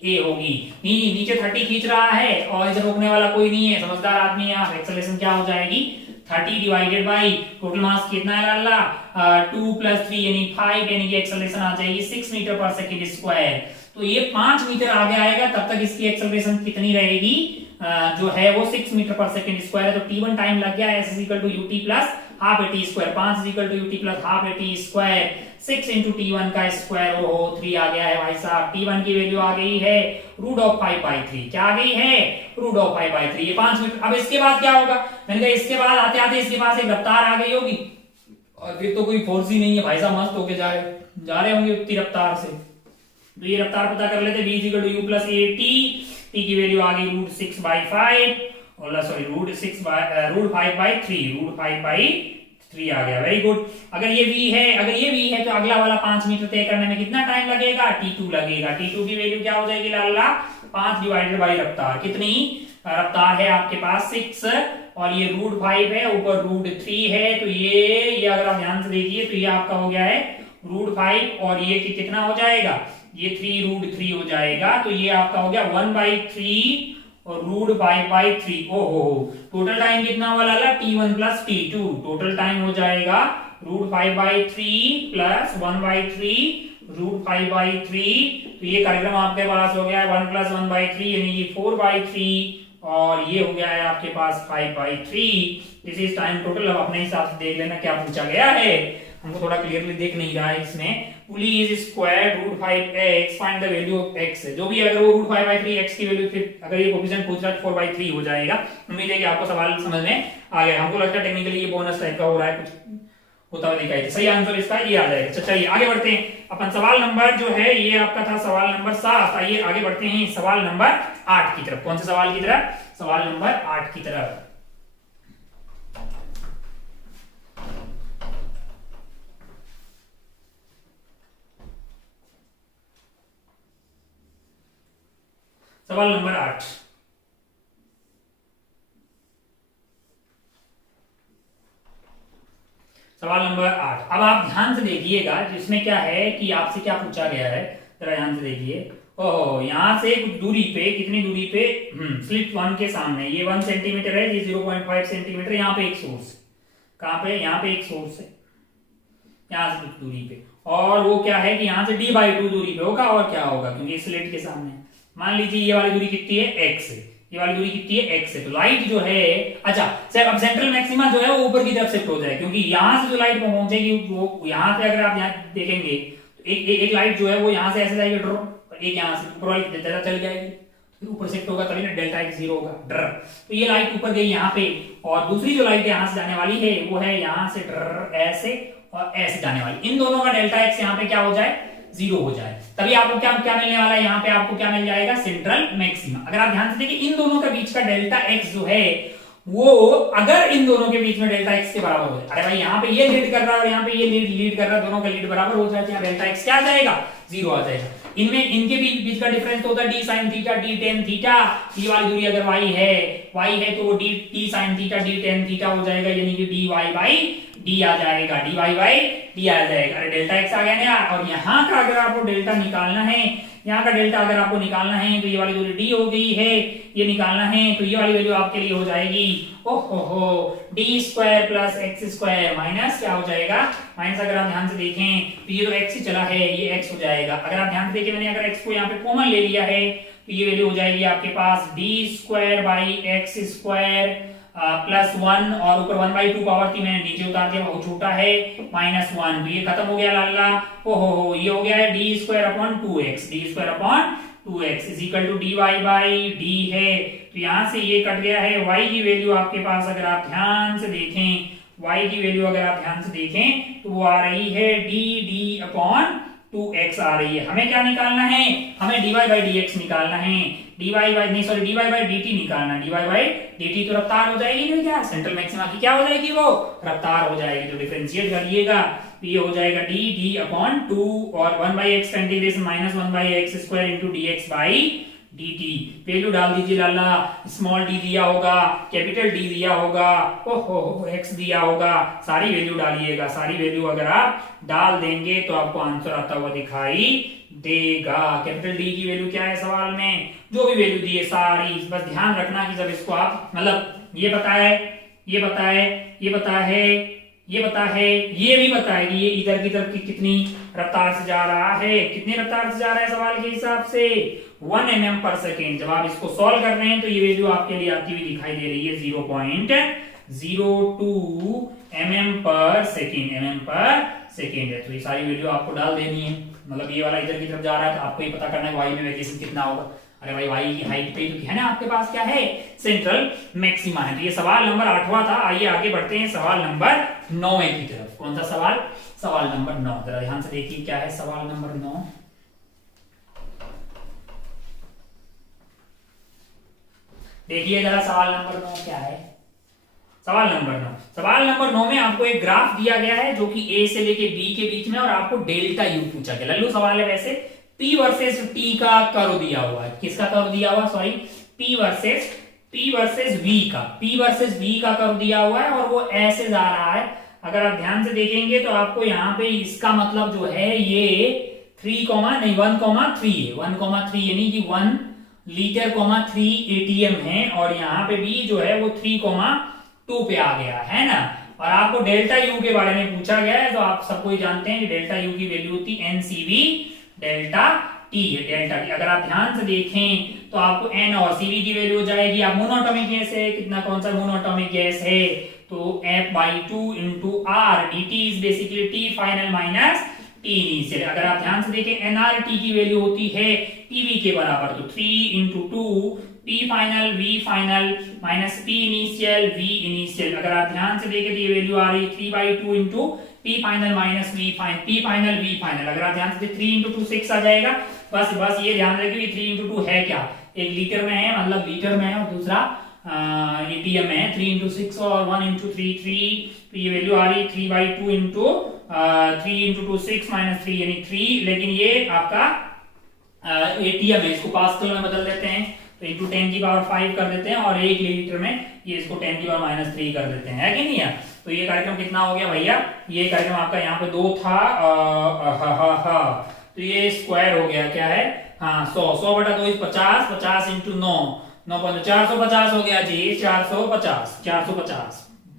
ए होगी। नीचे 30 खींच रहा है और इसे रोकने वाला कोई नहीं है, समझदार आदमी है। आप एक्सेलरेशन क्या हो जाएगी? 30 डिवाइडेड बाई टोटल मास कितना है लाला? 2 + 3 यानी 5, यानी कि एक्सेलरेशन आ जाएगी 6 मीटर पर सेकेंड स्क्वायर। तो ये 5 मीटर आगे आएगा, तब तक इसकी एक्सेलरेशन कितनी रहेगी? जो है वो 6 मीटर पर सेकेंड स्क्वायर है। तो t1 टाइम लग गया, s = ut + half at square, 5 = ut + half at square, 6 × t1 का स्क्वायर, ओहो 3 आ गया है भाई साहब। t1 की वैल्यू आ गई है √5/3, क्या आ गई है? √5/3। ये 5 मीटर। अब इसके बाद क्या होगा? मैंने कहा इसके बाद आते आते इसके पास एक रफ्तार आ गई होगी और फिर तो कोई फोर्स ही नहीं है भाई साहब, मस्त होके जा रहे होंगे उतनी रफ्तार से। तो ये रफ्तार पता कर लेते, v = u + at, t की वैल्यू आ गई √6/5 और सॉरी √5/3 आ गया, वेरी गुड। अगर ये v है तो अगला वाला 5 मीटर तय करने में कितना टाइम लगेगा? t2 लगेगा। t2 की वैल्यू क्या हो जाएगी लाला? 5 डिवाइडेड बाई रफ्तार, कितनी रफ्तार है आपके पास? 6 और ये √5 है, ऊपर √3 है, तो ये अगर आप ध्यान से देखिए तो ये आपका हो गया है √5 और ये कितना हो जाएगा? ये 3 √3 हो जाएगा, तो ये आपका हो गया 1/3 और √5/3। ओहो, टोटल टाइम कितना हुआ लाला? t1 + t2, टोटल टाइम हो जाएगा √5/3 + 1/3 √5/3। तो ये कार्यक्रम आपके पास हो गया है 1 + 1/3 यानी कि 4/3 और ये हो गया है आपके पास 5/3। This is time total. अब अपने हिसाब से देख लेना क्या पूछा गया है, हमको थोड़ा क्लियरली देख नहीं रहा है इसमें। Pulley is square √5x, find the value of x है, जो भी अगर वो √5/3 x की वैल्यू, फिर अगर ये कोएफिशिएंट पूछ रहा है 4/3 हो जाएगा। उम्मीद है कि आपको सवाल समझ में आ गया। हमको लगता है टेक्निकली ये बोनस टाइप का हो रहा है, कुछ होता हुआ दिखाई दे। सही आंसर इसका ये आ जाएगा। चलिए आगे बढ़ते हैं। अपन सवाल नंबर जो है ये आपका था सवाल नंबर 7। आइए आगे बढ़ते हैं सवाल नंबर 8 की तरफ। कौन से सवाल की तरफ? सवाल नंबर 8 की तरफ। सवाल नंबर 8, सवाल नंबर 8। अब आप ध्यान से देखिएगा, जिसमें क्या है कि आपसे क्या पूछा गया है, जरा ध्यान से देखिए। ओहो, यहां से कुछ दूरी पे, कितनी दूरी पे? स्लिट 1 के सामने ये 1 सेंटीमीटर है, ये 0.5 सेंटीमीटर। यहाँ पे एक सोर्स, कहां पे? यहाँ पे एक सोर्स है, यहाँ से कुछ दूरी पे, और वो क्या है कि यहाँ से d/2 दूरी पे होगा, और क्या होगा क्योंकि स्लिट के सामने। मान लीजिए ये वाली दूरी कितनी है? x है, ये वाली दूरी कितनी है? x है। तो लाइट जो है, अच्छा सर अब सेंट्रल मैक्सिमा जो है वो ऊपर की तरफ शिफ्ट हो जाए, क्योंकि यहां से जो लाइट पहुंचेगी वो यहां से, अगर आप यहाँ देखेंगे तो एक लाइट जो है वो यहां से ऐसे जाएगी ड्रॉ, एक यहां से ऊपर वाली ज्यादा चली जाएगी। ऊपर शिफ्ट होगा तभी ना डेल्टा एक्स 0 होगा। ड्र, तो ये लाइट ऊपर गई यहाँ पे, और दूसरी जो लाइट यहाँ से जाने वाली है वो है यहाँ से ड्र ऐसे और ऐसे जाने वाली। इन दोनों का डेल्टा एक्स यहाँ पे क्या हो जाए, 0 हो जाए, तभी आपको क्या क्या मिलने वाला है, यहाँ पे आपको क्या मिल जाएगा, सेंट्रल मैक्सिमा। अगर आप ध्यान से देखिए इन दोनों के बीच का डेल्टा एक्स जो है वो अगर इन दोनों के बीच में डेल्टा एक्स के बराबर हो जाए, अरे भाई यहाँ पे ये लीड कर रहा है और यहाँ पे ये लीड कर रहा है, दोनों का लीड बराबर हो जाए, डेल्टा एक्स क्या आ जाएगा, 0 आ जाएगा। इनमें इनके बीच का डिफरेंस तो होता है D sine theta D tan theta. ये वाली दूरी अगर y है तो वो D sine theta D tan theta हो जाएगा, यानी कि dy बाई डी आ जाएगा, dy बाई डी आ जाएगा। अरे डेल्टा एक्स आ गया ना। और यहाँ का अगर आपको डेल्टा निकालना है, यहाँ का डेल्टा अगर आपको निकालना है तो ये वाली दूरी डी हो गई है, ये निकालना है तो ये वाली वैल्यू आपके लिए हो जाएगी ओहो D square plus x square minus क्या हो जाएगा, माइनस अगर आप ध्यान से देखें तो ये तो एक्स ही चला है, ये एक्स हो जाएगा। अगर आप ध्यान से देखिए मैंने अगर एक्स को यहाँ पे कॉमन ले लिया है तो ये वैल्यू हो जाएगी आपके पास D square by X square plus 1 और ऊपर 1/2 पावर थी मैंने नीचे उतार दिया, बहुत छोटा है, -1, तो ये खत्म हो गया लाला। ओहो ये हो गया है D square upon 2x, D square upon 2x is equal to dy by D है, तो यहां से ये कट गया है। y की वैल्यू आपके पास अगर आप ध्यान से देखें, y की वैल्यू अगर आप ध्यान से देखें तो वो आ रही है डी अपॉन 2x आ रही है। हमें क्या निकालना है, हमें dy बाई dx निकालना है, dy बाई dt निकालना है, dy बाई dt तो रफ्तार हो जाएगी नहीं क्या, सेंट्रल मैक्सिमा की क्या हो जाएगी, वो रफ्तार हो जाएगी। तो डिफरेंशिएट करिएगा तो ये हो जाएगा डी अपॉन 2 और 1/x का integration minus 1/x square into dx by dt। Value डाल दीजिए लाला, स्मॉल डी दिया होगा, कैपिटल डी दिया होगा, ओहो x दिया होगा, सारी वैल्यू डालिएगा। सारी वैल्यू अगर आप डाल देंगे तो आपको आंसर आता हुआ दिखाई देगा। कैपिटल डी की वैल्यू क्या है सवाल में, जो भी वैल्यू दी है सारी, बस ध्यान रखना कि जब इसको आप मतलब ये पता है, ये पता है, ये पता है, ये पता है, ये भी पता है कि ये इधर की तरफ की कितनी रफ्तार से जा रहा है, कितनी रफ्तार से जा रहा है सवाल के हिसाब से 1 mm पर सेकेंड। जब आप इसको सॉल्व कर रहे हैं तो ये वैल्यू आपके लिए आती हुई दिखाई दे रही है 0.02 mm पर सेकेंड है। तो ये सारी वैल्यू आपको डाल देनी है, मतलब ये वाला इधर की तरफ जा रहा है तो आपको ये पता करना है y में वेरिएशन कितना होगा। अरे भाई y की हाइट पे तो है ना आपके पास क्या है, सेंट्रल मैक्सिमा है। तो ये सवाल नंबर 8वां था। आइए आगे बढ़ते हैं सवाल नंबर 9 की तरफ। कौन सा सवाल, सवाल नंबर 9, जरा ध्यान से देखिए क्या है सवाल नंबर 9। देखिए जरा सवाल नंबर 9 क्या है। सवाल नंबर 9 में आपको एक ग्राफ दिया गया है जो कि ए से लेके बी के बीच में, और आपको डेल्टा यू पूछा गया। लल्लू सवाल है वैसे। P वर्सेस T का कर्व दिया हुआ है, किसका कर्व दिया हुआ, सॉरी P वर्सेस V का कर्व दिया हुआ है और वो ऐसे जा रहा है। अगर आप ध्यान से देखेंगे तो आपको यहाँ पे इसका मतलब जो है ये 1,3 है, 1,3 यानी कि 1 लीटर 3 ATM है, और यहाँ पे B जो है वो 3,2 पे आ गया है ना। और आपको डेल्टा यू के बारे में पूछा गया है, तो आप सबको जानते हैं कि डेल्टा यू की वैल्यू होती है NCV डेल्टा टी है, डेल्टा टी। अगर आप ध्यान से देखें तो आपको N और CV की वैल्यू हो जाएगी। आप मोनोटॉमिक गैस है, कितना कौन सा मोनोटॉमिक गैस है, तो F/2 into R dt is basically T final minus T initial. अगर आप ध्यान से देखें NRT की वैल्यू होती है PV के बराबर, तो 3 into 2 P final V final minus P initial V initial. अगर आप ध्यान से देखें तो ये वैल्यू आ रही है 3/2 into P final minus V final. अगर आप ध्यान से 3 into 2 6 आ जाएगा। बस ये ध्यान रखिए 3 into 2 है क्या, एक लीटर में है, मतलब लीटर में है, और दूसरा ATM में है। 3 into 6 और 1 into 3 3, तो ये वैल्यू आ रही है 3/2 into 3 into 2 6 माइनस 3 यानी 3, लेकिन ये आपका ATM है, इसको पास्कल में बदल देते हैं तो इंटू 10⁵ कर देते हैं, और 1 लीटर में ये इसको 10⁻³ कर देते हैं, है कि नहीं है। तो ये कार्यक्रम कितना हो गया भैया, ये कार्यक्रम आपका यहाँ पे 2 था, तो ये स्क्वायर हो गया, क्या है, हाँ 100/2 50, 50 into 9 450 हो गया जी, 450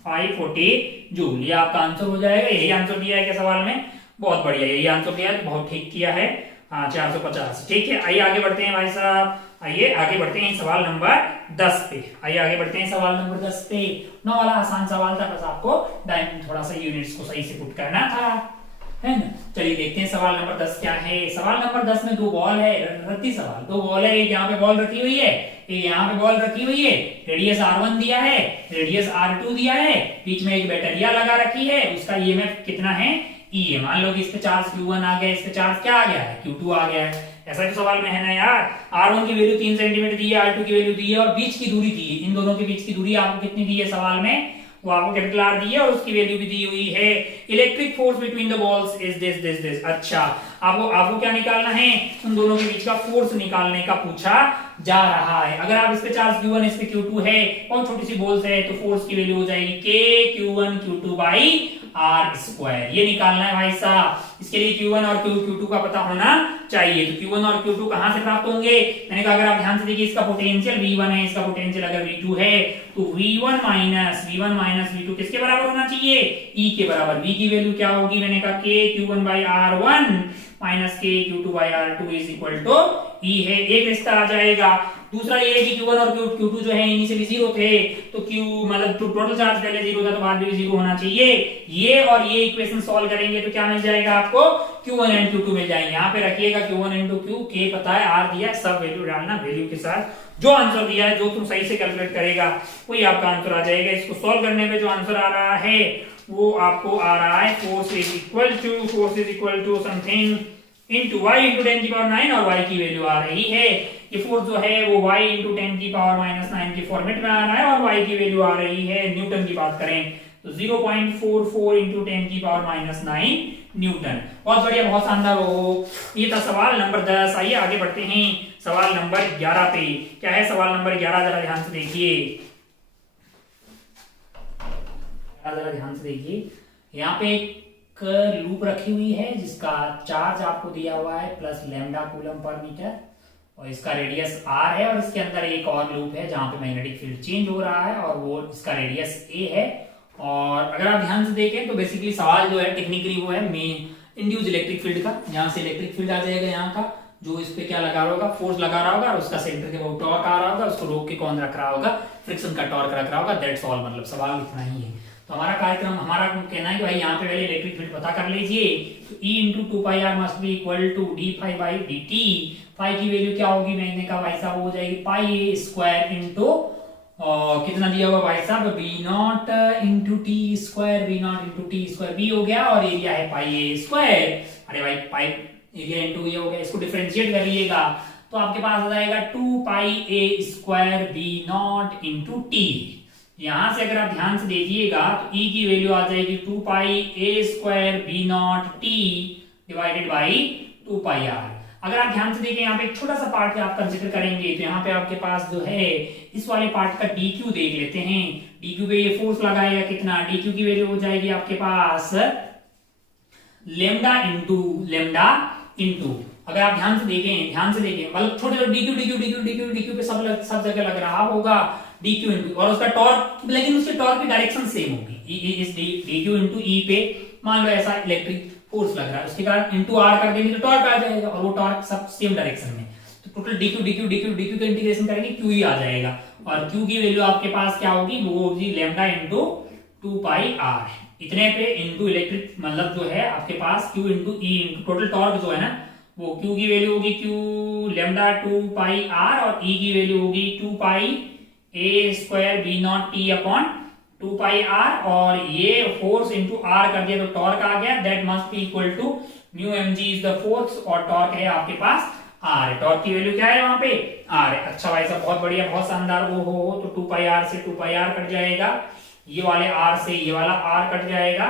540 जूल। ये आपका आंसर हो जाएगा। यही आंसर दिया है क्या सवाल में, बहुत बढ़िया, यही आंसर दिया है, बहुत ठीक किया है, हाँ 450। ठीक है, आइए आगे बढ़ते हैं भाई साहब, आइए आगे बढ़ते हैं सवाल नंबर 10 पे। आइए आगे बढ़ते हैं सवाल नंबर 10 पे। 9 वाला आसान सवाल था, बस आपको थोड़ा सा यूनिट्स को सही से पुट करना था, है ना। चलिए देखते हैं सवाल नंबर 10 क्या है। सवाल नंबर 10 में दो बॉल है, रत्ती सवाल, दो बॉल है, एक यहाँ पे बॉल रखी हुई है, एक यहाँ पे बॉल रखी हुई है, रेडियस r1 दिया है, रेडियस r2 दिया है, बीच में एक बैटरिया लगा रखी है, उसका ईएमएफ कितना है, ई है। मान लो कि इस पे चार्ज Q1 आ गया, इस पे चार्ज क्या आ गया है, Q2 आ गया है। ऐसा तो सवाल में है ना यार। R1 की वैल्यू 3 सेंटीमीटर दी है, R2 की वैल्यू दी है और बीच की दूरी दी है। इन दोनों के बीच की दूरी आपको कितनी दी है सवाल में, वो आपको कैपिटल R दी है और उसकी वैल्यू भी दी हुई है। Electric force between the balls is this. अच्छा, आपको क्या निकालना है, उन दोनों के बीच का फोर्स निकालने का पूछा जा रहा है। अगर आप इस पे चार्ज Q1 इस पे Q2 है और छोटी सी बॉल्स है तो फोर्स की वैल्यू हो जाएगी K Q1 Q2 by R square. ये निकालना है भाई साहब। इसके लिए Q1 और Q2 का पता होना चाहिए। तो Q1 और Q2 कहां से प्राप्त होंगे, मैंने कहा अगर आप ध्यान से देखिए, इसका पोटेंशियल V1 है, इसका पोटेंशियल अगर V2 है तो V1 माइनस V2 किसके बराबर होना चाहिए, E के बराबर। V की वैल्यू क्या होगी, मैंने कहा K Q1 by R1 minus K Q2 by R2 is equal to E है। एक रिश्ता आ जाएगा। दूसरा ये है कि Q1 और Q2 जो है इनिशियली जीरो थे, तो Q मतलब टोटल चार्ज पहले जीरो था तो बाद में भी जीरो होना चाहिए। ये और ये इक्वेशन सॉल्व करेंगे तो क्या मिल जाएगा आपको, Q1 एंड Q2 मिल जाएंगे। यहाँ पे रखिएगा Q1 इंटू Q, K पता है, R दिया है, सब वैल्यू डालना, वैल्यू के साथ जो आंसर दिया है, जो तुम सही से कैलकुलेट करेगा वही आपका आंसर आ जाएगा। इसको सॉल्व करने पे जो आंसर आ रहा है वो आपको आ रहा है force is equal to something into y into 10 की पावर 9 और y की वैल्यू आ रही है। ये फोर्स जो है वो y इंटू 10 की पावर माइनस 9 के फॉर्मेट में आ रहा है और y की वैल्यू आ रही है, न्यूटन की बात करें तो 0.44 इंटू 10 की पावर माइनस 9 न्यूटन। बहुत बढ़िया, बहुत शानदार हो। ये था सवाल नंबर 10। आइए आगे बढ़ते हैं सवाल नंबर 11 पे। क्या है सवाल नंबर 11, जरा ध्यान से देखिए, जरा ध्यान से देखिए। यहाँ पे एक लूप रखी हुई है जिसका चार्ज आपको दिया हुआ है प्लस लैम्डा कूलम पर मीटर और इसका रेडियस r है और इसके अंदर एक और लूप है जहां पे मैग्नेटिक फील्ड चेंज हो रहा है और वो इसका रेडियस a है। और अगर आप ध्यान से देखें तो बेसिकली सवाल जो है टेक्निकली वो है इंड्यूस इलेक्ट्रिक फील्ड का। यहाँ से इलेक्ट्रिक फील्ड आ जाएगा, यहाँ का जो इस पे क्या लगा रहा होगा, फोर्स लगा रहा होगा और उसका सेंटर के बहुत टॉर्क आ रहा होगा, उसको रोक के कौन रख रहा होगा, फ्रिक्शन का टॉर्क रख रहा होगा। दैट्स ऑल, मतलब सवाल इतना ही है। तो हमारा कार्यक्रम, हमारा कहना है कि भाई यहाँ पे पहले इलेक्ट्रिक फील्ड पता कर लीजिए। तो E into 2πr must be equal to D phi by D T. Phi की वैल्यू क्या होगी, मैंने कहा भाई साहब हो जाएगी पाई ए स्क्वायर इंटू कितना दिया हुआ भाई साहब, B not into T square, B not into T square, B हो गया और एरिया है पाई ए स्क्वायर। अरे भाई पाई एरिया इंटू ये हो गया, इसको डिफरेंशिएट करिएगा तो आपके पास आ जाएगा 2 pi A square B not into T. यहां से अगर आप ध्यान से देखिएगा तो E की वैल्यू आ जाएगी 2 pi A square B naught T divided by 2 pi R. अगर आप ध्यान से देखें यहाँ पे एक छोटा सा पार्ट आप कंसिडर करेंगे तो यहाँ पे आपके पास जो है इस वाले पार्ट का DQ देख लेते हैं। DQ पे ये फोर्स लगाएगा कितना, DQ की वैल्यू हो जाएगी आपके पास लेमडा इंटू अगर आप ध्यान से देखें मतलब छोटे छोटे DQ पे सब जगह लग रहा होगा DQ इंटू और उसका टॉर्क, लेकिन उसके टॉर्क की डायरेक्शन सेम होगी। इस DQ इंटू E पे मान लो ऐसा इलेक्ट्रिक फोर्स लग रहा है, उसके कारण इंटू R कर देंगे तो टॉर्क आ जाएगा और वो टॉर्क सब सेम डायरेक्शन में। तो टोटल DQ का इंटीग्रेशन करेंगे QE आ जाएगा और Q की वैल्यू आपके पास क्या होगी, वो होगी लैम्डा इंटू 2 पाई R। इतने पे इंटू इलेक्ट्रिक मतलब जो है आपके पास Q into E into total torque जो है ना, वो Q की वैल्यू होगी Q लैम्डा 2 पाई R और E की वैल्यू होगी 2 pi A square B naught T upon 2 pi R और ये फोर्स इंटू आर कर दिया तो टॉर्क आ गया, that must be equal to mu M G is the force और टॉर्क है आपके पास आर। टॉर्क की वैल्यू क्या है वहां पे, आर है। अच्छा भाई साहब बहुत बढ़िया, बहुत शानदार। वो हो तो 2 पाई आर से 2 पाई आर कट जाएगा, ये वाले आर से ये वाला आर कट जाएगा।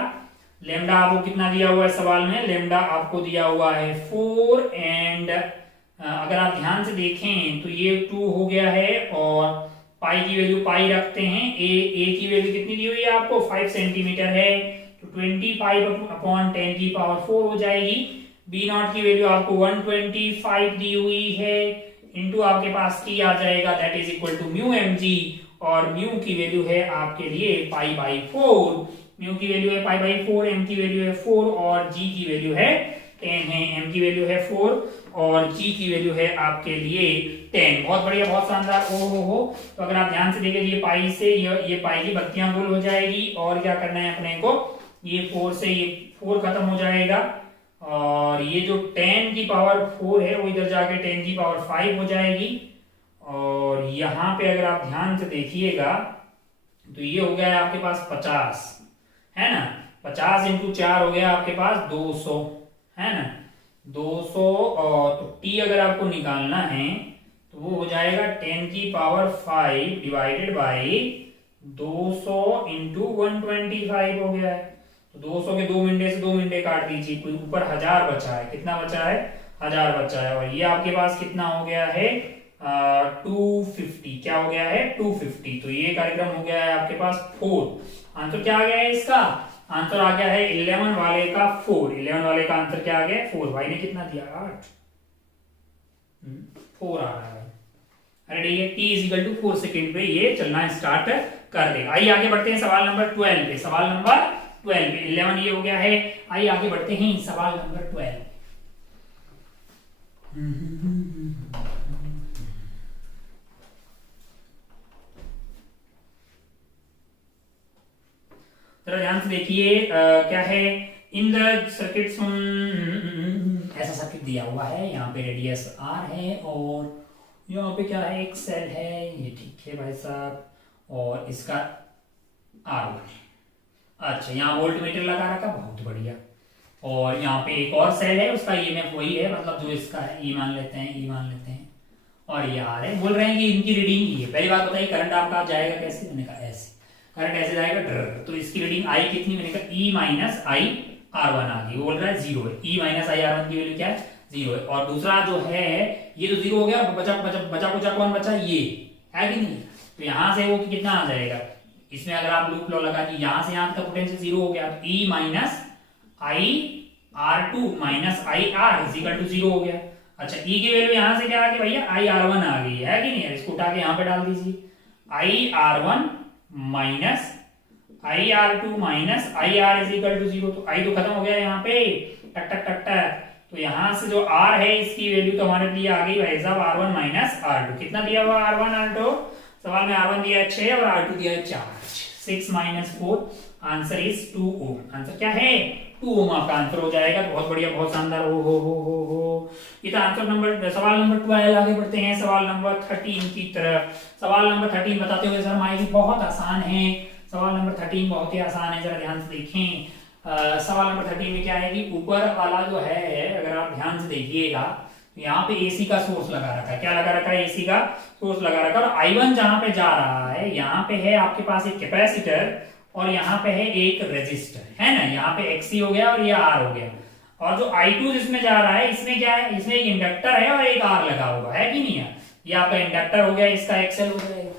लेमडा आपको कितना दिया हुआ है सवाल में, लेमडा आपको दिया हुआ है 4 एंड अगर आप ध्यान से देखें तो ये 2 हो गया है और पाई की वैल्यू पाई रखते हैं। ए की वैल्यू कितनी दी हुई है आपको, 5 सेंटीमीटर है तो 25 अपॉन 10 की पावर 4 हो जाएगी। बी नॉट की वैल्यू आपको 125 दी हुई है इंटू आपके पास टी आ जाएगा, that is equal to mu M G और म्यू की वैल्यू है आपके लिए पाई बाई 4। म्यू की वैल्यू है पाई बाई 4, एम की वैल्यू है 4 और जी की वैल्यू है 10 है। एम की वैल्यू है 4 और जी की वैल्यू है आपके लिए 10। बहुत बढ़िया, बहुत शानदार। हो तो अगर आप ध्यान से देखें ये पाई से ये पाई की बत्तियां गोल हो जाएगी और क्या करना है अपने को, ये 4 से ये 4 खत्म हो जाएगा और ये जो 10 की पावर 4 है वो इधर जाके 10 की पावर 5 हो जाएगी। और यहाँ पे अगर आप ध्यान से देखिएगा तो ये हो गया है आपके पास 50, है ना। 50 इंटू 4 हो गया आपके पास 200, है ना। 200 और तो टी अगर आपको निकालना है तो वो हो जाएगा 10 की पावर 5 डिवाइडेड बाई 200 इंटू 125 हो गया है। तो 200 के 2 मिनटे से 2 मिनटे काट दीजिए, कोई ऊपर 1000 बचा है। कितना बचा है? 1000 बचा है। और ये आपके पास कितना हो गया है? 250। क्या हो गया है? 250। तो ये कार्यक्रम हो गया है आपके पास 4। आंसर क्या आ गया है इसका? आंसर आ गया है 11 वाले का 4। 11 वाले का आंसर क्या आ गया? 4। भाई ने कितना दिया? 8। 4 आ रहा है। अरे ठीक है, t इजिकल टू 4 सेकेंड पे ये चलना स्टार्ट कर देगा। आइए आगे बढ़ते हैं सवाल नंबर 12 पे। सवाल नंबर 12 पे 11 ये हो गया है। आइए आगे बढ़ते हैं सवाल नंबर 12। जरा ध्यान से देखिए क्या है। इन द सर्किट ऐसा सर्किट दिया हुआ है, यहाँ पे रेडियस r है और यहाँ पे क्या है? एक सेल है, ये ठीक है भाई साहब, और इसका R1 है। अच्छा, यहाँ वोल्ट मीटर लगा रखा, बहुत बढ़िया। और यहाँ पे एक और सेल है, उसका ईएमएफ वही है, मतलब जो इसका है ई मान लेते हैं, ई मान लेते हैं। और ये आर है। बोल रहे हैं कि इनकी रीडिंग ये है। पहली बात बताइए करंट आपका जाएगा कैसे? मैंने कहा ऐसे। करंट ऐसे जाएगा ड्र, तो इसकी रीडिंग आई कितनी? मैंने कहा ई माइनस आई R1 आ गई। बोल रहा है 0 है। ई माइनस आई R1 की वैल्यू क्या है? 0 है। और दूसरा जो है ये तो 0 हो गया, बचा बचा बचा कुचा कौन बचा? ये है कि नहीं? तो यहां से वो कितना आ जाएगा? इसमें अगर आप लूप लॉ लगा कि यहां से यहां तक पोटेंशियल 0 हो गया, तो E minus I R2 minus I R is equal to 0 हो गया। अच्छा, ई की वैल्यू यहां से क्या आ गई भैया? आई R1 आ गई है कि नहीं? इसको उठा के यहां पे डाल दीजिए। I R1 minus I R2 minus I R is equal to 0। तो आई तो खत्म हो गया यहाँ पे, टक टक टक टक। तो यहां से जो R है इसकी वैल्यू तो हमारे लिए आ गई भाई साहब R1 माइनस R2। कितना दिया हुआ? R1 R2, सवाल में R1 दिया है 6 और R2 दिया है 4। 6 minus 4, answer is 2 ohm. Answer क्या है? 2 ओम आपका आंसर हो जाएगा। तो बहुत बढ़िया, बहुत शानदार। हो ये था आंसर नंबर सवाल नंबर 12। आगे बढ़ते हैं सवाल नंबर 13 की तरफ। सवाल नंबर 13 बताते हुए सर माई बहुत आसान है। सवाल नंबर 13 बहुत ही आसान है, जरा ध्यान से देखें। सवाल नंबर 13 में क्या है कि ऊपर वाला जो है, अगर आप ध्यान से देखिएगा, यहाँ पे एसी का सोर्स लगा रखा है। क्या लगा रखा है? एसी का सोर्स लगा रखा है। और I1 जहां पे जा रहा है, यहाँ पे है आपके पास एक कैपेसिटर और यहाँ पे है एक रेजिस्टर, है ना। यहाँ पे XC हो गया और ये R हो गया। और जो I2 जिसमें जा रहा है, इसमें क्या है? इसमें एक इंडक्टर है और एक R लगा हुआ है कि नहीं है? ये आपका इंडक्टर हो गया, इसका एक्सएल हो जाएगा।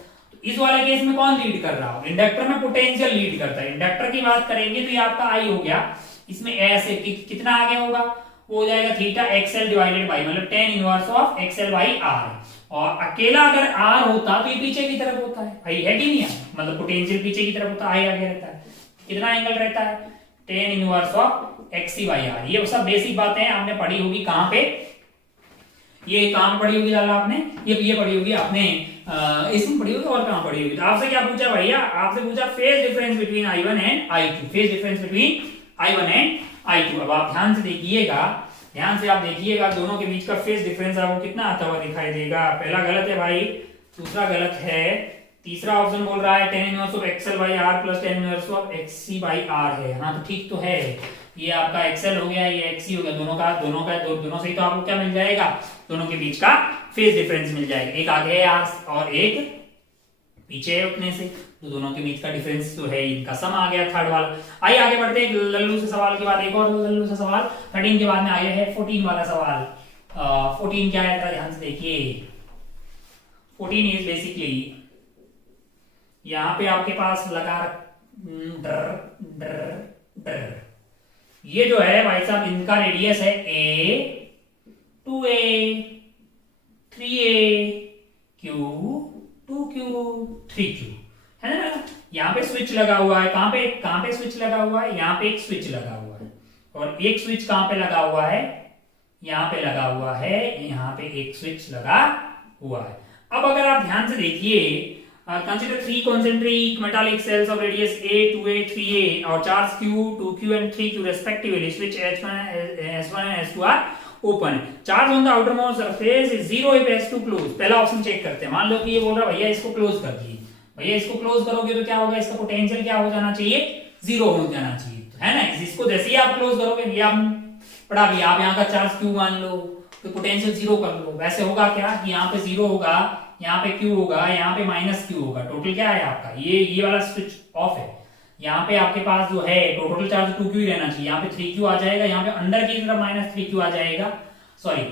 इस वाले केस में कौन लीड कर रहा हो? इंडक्टर में पोटेंशियल लीड करता है। इंडक्टर की बात करेंगे तो ये आपका आई हो गया। इसमें ऐसे कितना आगे होगा? वो हो जाएगा थीटा एक्सएल डिवाइडेड बाई, मतलब tan inverse of XL by R. और अकेला अगर आर होता तो ये पीछे की तरफ होता है, आई है कि नहीं है? मतलब पोटेंशियल पीछे की तरफ होता है, आई आगे रहता है। कितना एंगल रहता है? tan inverse of XC by R. ये सब बेसिक बातें हैं, आपने पढ़ी होगी। कहां पे? ये कहां पढ़ी होगी लाला आपने? ये पढ़ी होगी आपने इसमें पढ़ी होगी। और कहां पढ़ी होगी? तो आपसे क्या पूछा भैया? आपसे पूछा phase difference between I1 and I2। Phase difference between I1 and I2। अब आप ध्यान से देखिएगा, ध्यान से आप देखिएगा, दोनों के बीच का फेज डिफरेंस आपको कितना आता हुआ दिखाई देगा। पहला गलत है भाई, दूसरा गलत है, तीसरा ऑप्शन बोल रहा है tan inverse of XL by R plus tan inverse of XC by R है। हाँ तो ठीक तो है। ये आपका एक्सएल हो गया, ये एक्सी हो गया। दोनों से ही तो आपको क्या मिल जाएगा? दोनों के बीच का फेज डिफरेंस मिल जाएगा। एक आगे है और एक पीछे है उतने से, तो दोनों के बीच का डिफरेंस जो है इनका सम आ गया, थर्ड वाला। आइए आगे बढ़ते हैं लल्लू से सवाल के बाद एक और लल्लू से सवाल। 13 के बाद में आया है 14 वाला सवाल। 14 क्या है? ध्यान से देखिए। 14 इज बेसिकली यहाँ पे आपके पास लगा डर। ये जो है भाई साहब, इनका रेडियस है A, 2A, 3A, Q, 2Q, 3Q, है ना। यहाँ पे स्विच लगा हुआ है। कहां पे स्विच लगा हुआ है? यहाँ पे एक स्विच लगा हुआ है। और एक स्विच कहां पे लगा हुआ है? यहाँ पे लगा हुआ है। यहाँ पे एक स्विच लगा हुआ है। अब अगर आप ध्यान से देखिए, Consider three concentric metallic cells of radius a, 2a, 3a और charge q, 2q and 3q respectively, which h1 and s2 are open. Charge on the outermost surface is 0 if s2 close. पहला ऑप्शन चेक करते हैं. मान लो कि ये बोल रहा है भैया इसको क्लोज कर दिए. भैया इसको क्लोज करोगे तो क्या होगा, इसका पोटेंशियल क्या हो जाना चाहिए, 0 हो जाना चाहिए, है ना. इसको जैसे ही आप क्लोज करोगे, ये आप पढ़ा भी, आप यहाँ का चार्ज q मान लो तो पोटेंशियल 0 कर लो. वैसे होगा क्या कि यहाँ पे 0 होगा, यहाँ पे Q होगा, यहाँ पे माइनस Q होगा. टोटल क्या है आपका, ये वाला स्विच ऑफ है. यहाँ पे आपके पास जो है टोटल चार्ज 2Q ही रहना चाहिए. यहाँ पे 3Q आ जाएगा, यहाँ पे अंदर की तरफ माइनस 3Q आ जाएगा, सॉरी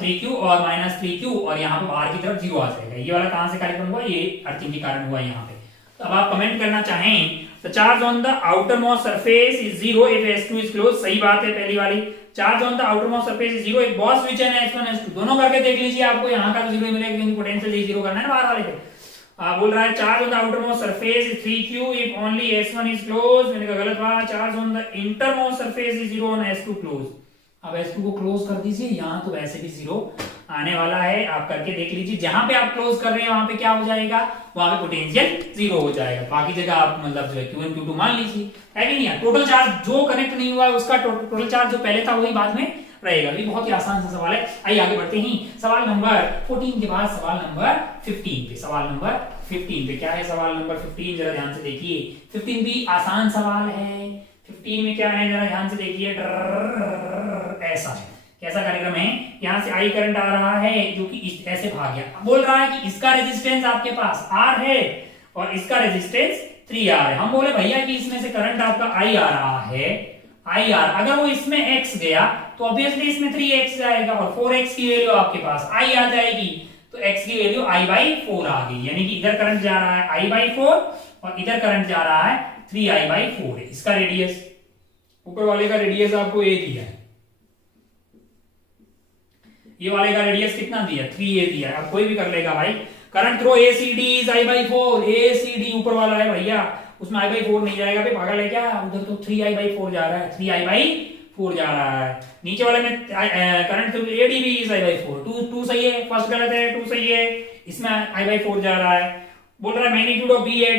3Q और माइनस 3Q, और यहाँ पे बाहर की तरफ 0 आ जाएगा. ये वाला कहां से कार्यक्रम हुआ, ये अर्थिंग के कारण हुआ यहाँ पे. तो अब आप कमेंट करना चाहें तो charge on the outer most surface is 0 if S2 is close. सही बात है पहली वाली. Charge on the outer most surface is 0 if both switch है S1 S2. दोनों करके देख लीजिए, आपको यहाँ का तो 0 मिलेगा क्योंकि पोटेंशियल 0 करना है ना बाहर वाले पे. बोल रहा है charge on the outer most surface is 3Q if only S1 is close. मैंने कहा गलत बात. Charge on the inter most surface is 0 on S2 close. अब S2 को क्लोज कर दीजिए, यहाँ तो वैसे भी 0 आने वाला है. आप करके देख लीजिए, जहां पे आप क्लोज कर रहे हैं वहां पे क्या हो जाएगा, वहां पे पोटेंशियल 0 हो जाएगा. बाकी जगह आप मतलब जो है Q1 Q2 मान लीजिए, है कि नहीं. टोटल चार्ज जो कनेक्ट नहीं हुआ है उसका टोटल चार्ज जो पहले था वही बाद में रहेगा. ये बहुत ही आसान सा सवाल है. आइए आगे बढ़ते हैं. सवाल नंबर 14 के बाद सवाल नंबर 15 पे. सवाल नंबर 15 पे क्या है, सवाल नंबर 15 जरा ध्यान से देखिए. 15 भी आसान सवाल है. 15 में क्या है जरा ध्यान से देखिए. ऐसा है, कैसा कार्यक्रम है, यहां से आई करंट आ रहा है जो कि ऐसे भाग गया. बोल रहा है कि इसका रेजिस्टेंस आपके पास R है और इसका रेजिस्टेंस 3R है. हम बोले भैया कि इसमें से करंट आपका I आ रहा है, IR. अगर वो इसमें X गया तो ऑब्वियसली इसमें 3X जाएगा और 4X की वैल्यू आपके पास I आ जाएगी. तो X की वैल्यू I/4 आ गई. यानी कि इधर करंट जा रहा है I/4 और इधर करंट जा रहा है 3I/4 है. इसका रेडियस, ऊपर वाले का रेडियस आपको A दिया है, ये वाले का रेडियस कितना दिया, 3A दिया है. अब कोई भी कर लेगा भाई. Current throw ACD is I/4. ACD ऊपर वाला है भैया, उसमें I/4 नहीं जाएगा. भाई पागल है क्या, उधर तो 3I/4 जा रहा है, 3I/4 जा रहा है. नीचे वाले में करंट थ्रू AD भी इज I/4. 2 सही है, फर्स्ट गलत है, 2 सही है. इसमें I/4 जा रहा है. बोल रहा है मैग्नीट्यूड ऑफ B है,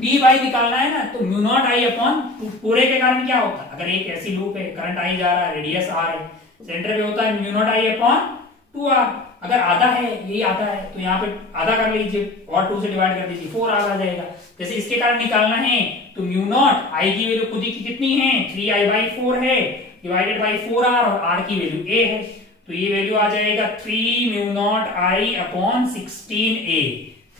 B बाई निकालना है ना, तो म्यू नॉट I अपॉन पूरे के कारण क्या होता है, अगर एक ऐसी लूप है, करंट I जा रहा है, रेडियस R है, सेंटर पे होता है mu naught I upon 2R. अगर आधा है, यही आधा है, तो यहाँ पे आधा कर लीजिए और 2 से डिवाइड कर दीजिए, 4R आ जाएगा. जैसे इसके कारण निकालना है तो म्यू नॉट I की वैल्यू खुद ही की कितनी है, 3I/4 है, डिवाइडेड बाई 4R, और R की वैल्यू A है. तो ये वैल्यू आ जाएगा 3 mu naught I upon 16A.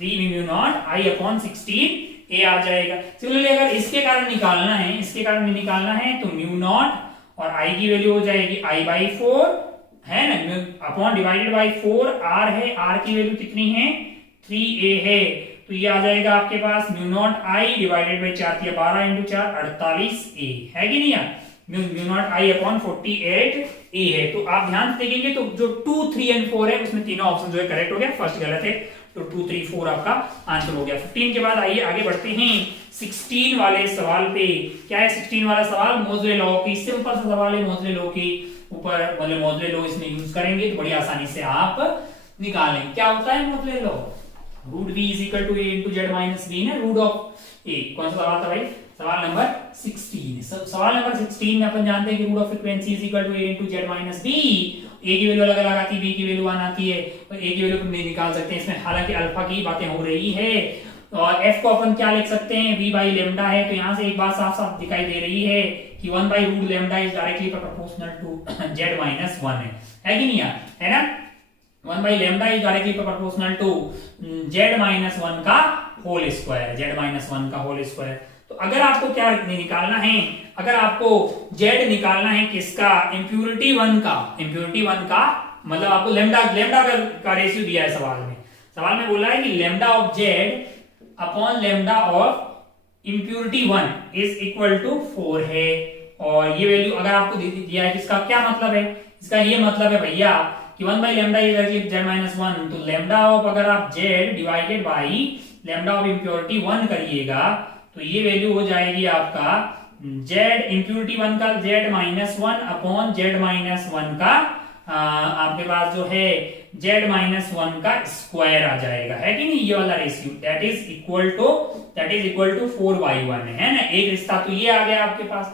3 mu naught I upon 16A आ जाएगा. सिमिलरली अगर इसके कारण निकालना है, इसके कारण निकालना है तो म्यू नॉट और I की वैल्यू हो जाएगी I/4 है ना, अपॉन डिवाइडेड बाई 4R है. R की वैल्यू कितनी है, 3A है. तो ये आ जाएगा आपके पास mu naught I divided by 4 या 12 इंटू 4 48A है कि नहीं यार. Mu naught I upon 48A है. तो आप ध्यान से देखेंगे तो जो 2, 3 एंड 4 है उसमें तीनों ऑप्शन जो है करेक्ट हो गया, फर्स्ट गलत है. तो 2, 3, 4 आपका आंसर हो गया. 15 के बाद आइए आगे बढ़ते हैं 16 वाले सवाल पे. क्या है 16 वाला सवाल, मोजले लॉ की. सिंपल सा सवाल है, मोजले लॉ की ऊपर मतलब मोजले लॉ इसमें यूज करेंगे तो बड़ी आसानी से आप निकालेंगे. क्या होता है Moseley law, root B is equal to A into Z minus B है, रूट ऑफ ए. कौन सा सवाल था भाई, सवाल नंबर 16. सवाल नंबर 16 में अपन जानते हैं कि root of frequency is equal to A into Z minus B. A की वैल्यू अलग अलग आती है, बी की वैल्यू 1 आती है, और ए की वैल्यू नहीं निकाल सकते हैं इसमें, हालांकि अल्फा की बातें हो रही है. और एफ को अपन क्या लिख सकते हैं, v बाई लेमडा है. तो यहाँ से एक बात साफ साफ दिखाई दे रही है कि 1 by root lambda is directly proportional to Z minus 1 है कि नहीं यार, है ना. 1 by lambda is directly proportional to Z minus 1 का होल स्क्वायर, जेड माइनस 1 का होल स्क्वायर. तो अगर आपको क्या निकालना है, अगर आपको जेड निकालना है किसका, इम्प्यूरिटी 1 का. इम्प्यूरिटी 1 का मतलब आपको लेमडा का रेशियो दिया है सवाल में. सवाल में बोला है कि lambda of Z upon lambda of impurity 1 is equal to 4 है. और ये वैल्यू अगर आपको दिया है, इसका क्या मतलब है, इसका ये मतलब है भैया कि 1 by lambda is Z minus 1. तो लेमडा ऑफ अगर आप Z divided by lambda of impurity 1 करिएगा तो ये वैल्यू हो जाएगी आपका जेड इम्प्योरिटी 1 का Z minus 1 upon Z minus 1 का आपके पास जो है z माइनस 1 का स्क्वायर आ जाएगा, है कि नहीं, ये वाला ratio that is equal to 4/1 है ना। एक रिश्ता तो ये आ गया आपके पास।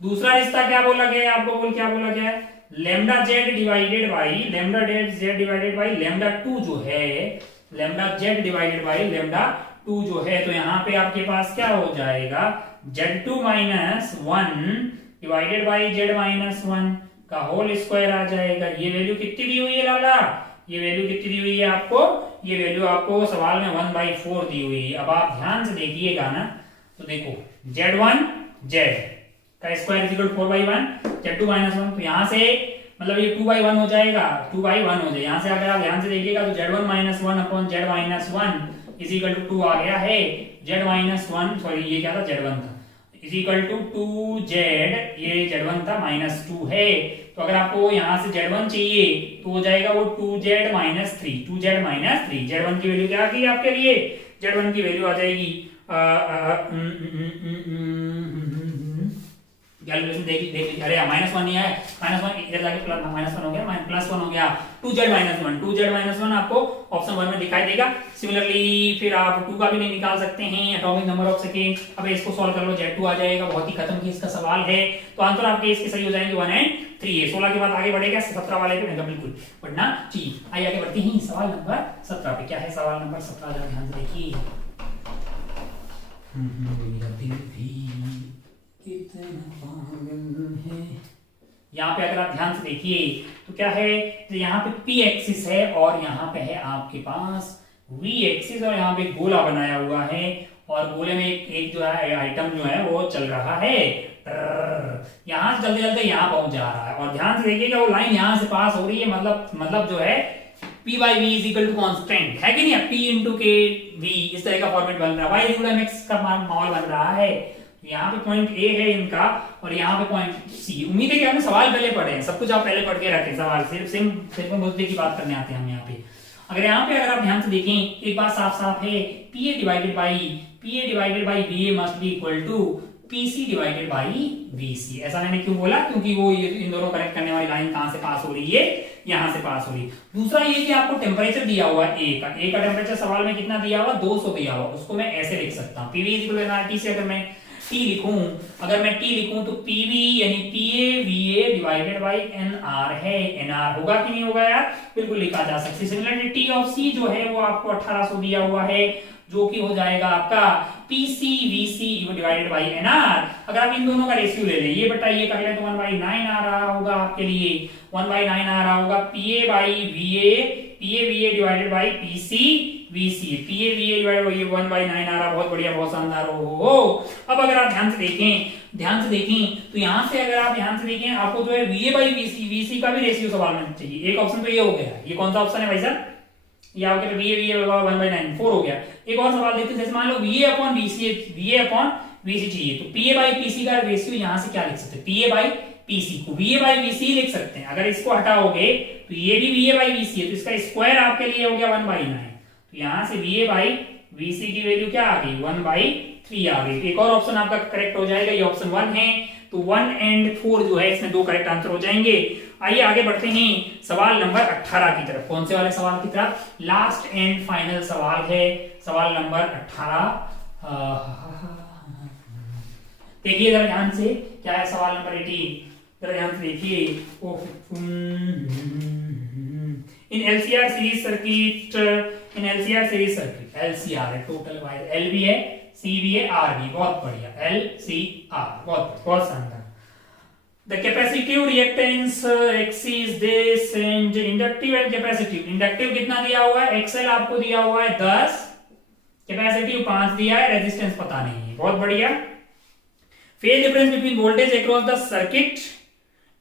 दूसरा रिश्ता क्या बोला गया है आपको, क्या बोला गया है, lambda z divided by lambda 2 जो है, lambda z divided by lambda 2 जो है, तो यहाँ पे आपके पास क्या हो जाएगा, z2 minus 1 divided by z minus 1 का होल स्क्वायर आ जाएगा। ये वैल्यू कितनी दी हुई है लाला, ये वैल्यू कितनी दी हुई है आपको, ये वैल्यू आपको सवाल में 1/4 दी हुई है। अब आप ध्यान से देखिएगा ना, तो देखो z1 z का square is equal to 4/1, z2 minus 1, तो यहाँ से मतलब ये 2/1 हो जाएगा, 2/1 हो जाएगा। यहाँ से अगर आप ध्यान से देखिएगा तो z1 minus 1 upon z minus 1 is equal to 2 आ गया है, z माइनस 1 सॉरी ये क्या था, z1 था, इज इक्वल टू 2z, ये z1 था माइनस 2 है। तो अगर आपको यहाँ से z1 चाहिए तो हो जाएगा वो 2z minus 3, 2z minus 3। z1 की वैल्यू क्या आ गई आपके लिए, z1 की वैल्यू आ जाएगी कैलकुलेशन देख लीजिए, अरे माइनस 1 नहीं है, माइनस 1 इधर जाके प्लस माइनस 1 हो गया, प्लस 1 हो गया, 2z माइनस 1 आपको ऑप्शन 1 में दिखाई देगा। सिमिलरली फिर आप 2 का भी नहीं निकाल सकते हैं, एटॉमिक नंबर ऑफ सेकेंड। अब इसको सॉल्व कर लो, z2 आ जाएगा, बहुत ही खत्म केस का सवाल है। तो आंसर आपके इसके सही हो जाएंगे 1 एंड 3 है। 16 के बाद आगे बढ़ेगा 17 वाले पे नहीं, बिल्कुल बढ़ना चाहिए। आइए आगे बढ़ते हैं सवाल नंबर 17 पे। क्या है सवाल नंबर 17, जरा ध्यान से देखिए। यहाँ पे अगर आप ध्यान से देखिए तो क्या है, तो यहाँ पे p एक्सिस है और यहाँ पे है आपके पास v एक्सिस, और यहाँ पे गोला बनाया हुआ है, और गोले में एक जो है आइटम जो है वो चल रहा है, यहाँ से चलते चलते यहाँ पहुंच जा रहा है। और ध्यान से देखिएगा वो लाइन यहाँ से पास हो रही है, मतलब जो है p by v is equal to constant है कि नहीं, p into k v इस तरह का फॉर्मेट बन रहा है, y equal to mx का माहौल बन रहा है। यहाँ पे पॉइंट ए है इनका और यहाँ पे पॉइंट सी। उम्मीद है कि आपने सवाल पहले पढ़े हैं, सब कुछ आप पहले पढ़ के रखे, सवाल सिर्फ मुद्दे की बात करने आते हैं हम यहाँ पे। अगर यहाँ पे अगर आप ध्यान से देखें एक बात साफ साफ है, PA divided by VA must be equal to PC divided by VC। ऐसा मैंने क्यों बोला, क्योंकि वो इन दोनों कनेक्ट करने वाली लाइन कहां से पास हो रही है, यहाँ से पास हो रही है। दूसरा ये कि आपको टेम्परेचर दिया हुआ है ए का टेम्परेचर सवाल में कितना दिया हुआ, 200 दिया हुआ, उसको मैं ऐसे लिख सकता हूँ PV इक्वल टू nRT से अगर मैं T लिखूं, तो PV यानी PA VA divided by NR है। NR होगा कि नहीं होगा यार, बिल्कुल लिखा जा सकता है। सिमिलरली T ऑफ C जो है वो आपको 1800 दिया हुआ है, जो कि हो जाएगा आपका PC VC divided by NR। अगर आप इन दोनों का रेशियो ले लें, ये बटा ये कर लें तो 1/9 आ रहा होगा आपके लिए, 1/9 आ रहा होगा। PA VA divided by PC VC, PA VA divided by 1/9 आ रहा, बहुत बढ़िया, बहुत शानदार हो। अब अगर आप ध्यान से देखें तो यहाँ से अगर आप ध्यान से देखें आपको जो है VA बाई VC का भी रेशियो सवाल में चाहिए। एक ऑप्शन तो ये हो गया, ये कौन सा ऑप्शन है भाई साहब, ये आ गया VA 1/9 4 हो गया। एक और सवाल देखते हैं, जैसे मान लो VA अपॉन VC चाहिए, तो PA बाई PC का रेशियो यहाँ से क्या लिख सकते हैं, PA बाई PC को VA बाई VC लिख सकते हैं। अगर इसको हटाओगे तो ये भी VA बाई VC है, तो इसका स्क्वायर आपके लिए हो गया 1/9। तो यहाँ से VA बाई VC की वैल्यू क्या आ गई, 1/3 आ गई। एक और ऑप्शन आपका करेक्ट हो जाएगा, ये ऑप्शन 1 है। तो 1 एंड 4 जो है इसमें 2 करेक्ट आंसर हो जाएंगे। आइए आगे बढ़ते हैं सवाल नंबर 18 की तरफ। कौन से वाले सवाल की तरफ, लास्ट एंड फाइनल सवाल है, सवाल नंबर 18। देखिए जरा ध्यान से, क्या है सवाल नंबर 18, जरा ध्यान से देखिए। इन LCR सीरीज सर्किट, LCR है, टोटल वायर L भी है, C भी है, R भी, बहुत बढ़िया, LCR, बहुत शानदार। The capacitive reactance X is this and inductive and capacitive। Inductive कितना दिया हुआ है, XL आपको दिया हुआ है 10, कैपेसिटिव 5 दिया है, रेजिस्टेंस पता नहीं है, बहुत बढ़िया। Phase difference between voltage across the circuit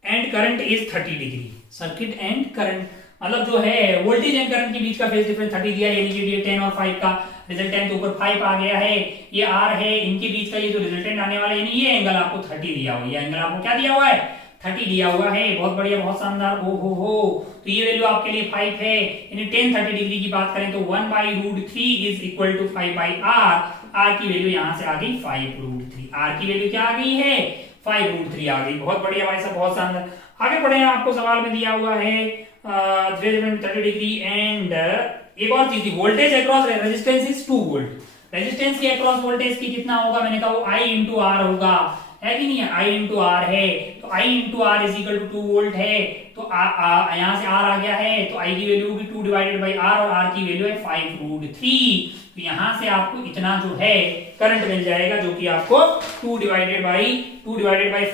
and current is 30 degree. Circuit and current मतलब जो है वोल्टेज एंड करंट के बीच का फेज डिफरेंस 30 दिया है, यानी कि ये 10 और 5 का रिजल्टेंट के ऊपर 5 आ गया है, ये R है, इनके बीच का ये जो रिजल्टेंट आने वाला है, यानी ये एंगल आपको 30 दिया हुआ है, ये एंगल आपको क्या दिया हुआ है, 30 दिया हुआ है, बहुत बढ़िया, बहुत शानदार। हो तो ये वैल्यू आपके लिए 5 है, यानी 10 30 डिग्री की बात करें तो 1/√3 is equal to 5/r। R की वैल्यू यहां से आ गई 5√3, R की वैल्यू क्या आ गई है, 5√3 आ गई, बहुत बढ़िया भाई साहब, बहुत शानदार। आगे बढ़े, आपको सवाल में दिया हुआ है 30 डिग्री एंड एक और चीज थी, voltage across resistance is 2 volt. Resistance की अक्रॉस वोल्टेज की कितना होगा, मैंने कहा वो I इंटू आर होगा, है कि नहीं है, I इंटू आर है, तो I into R is equal to 2 volt है, तो यहाँ से R आ गया है, तो I की वैल्यू होगी 2 डिवाइडेड बाई R, और R की वैल्यू है 5√3। तो यहाँ से आपको इतना जो है करंट मिल जाएगा, जो कि आपको 2 डिवाइडेड बाई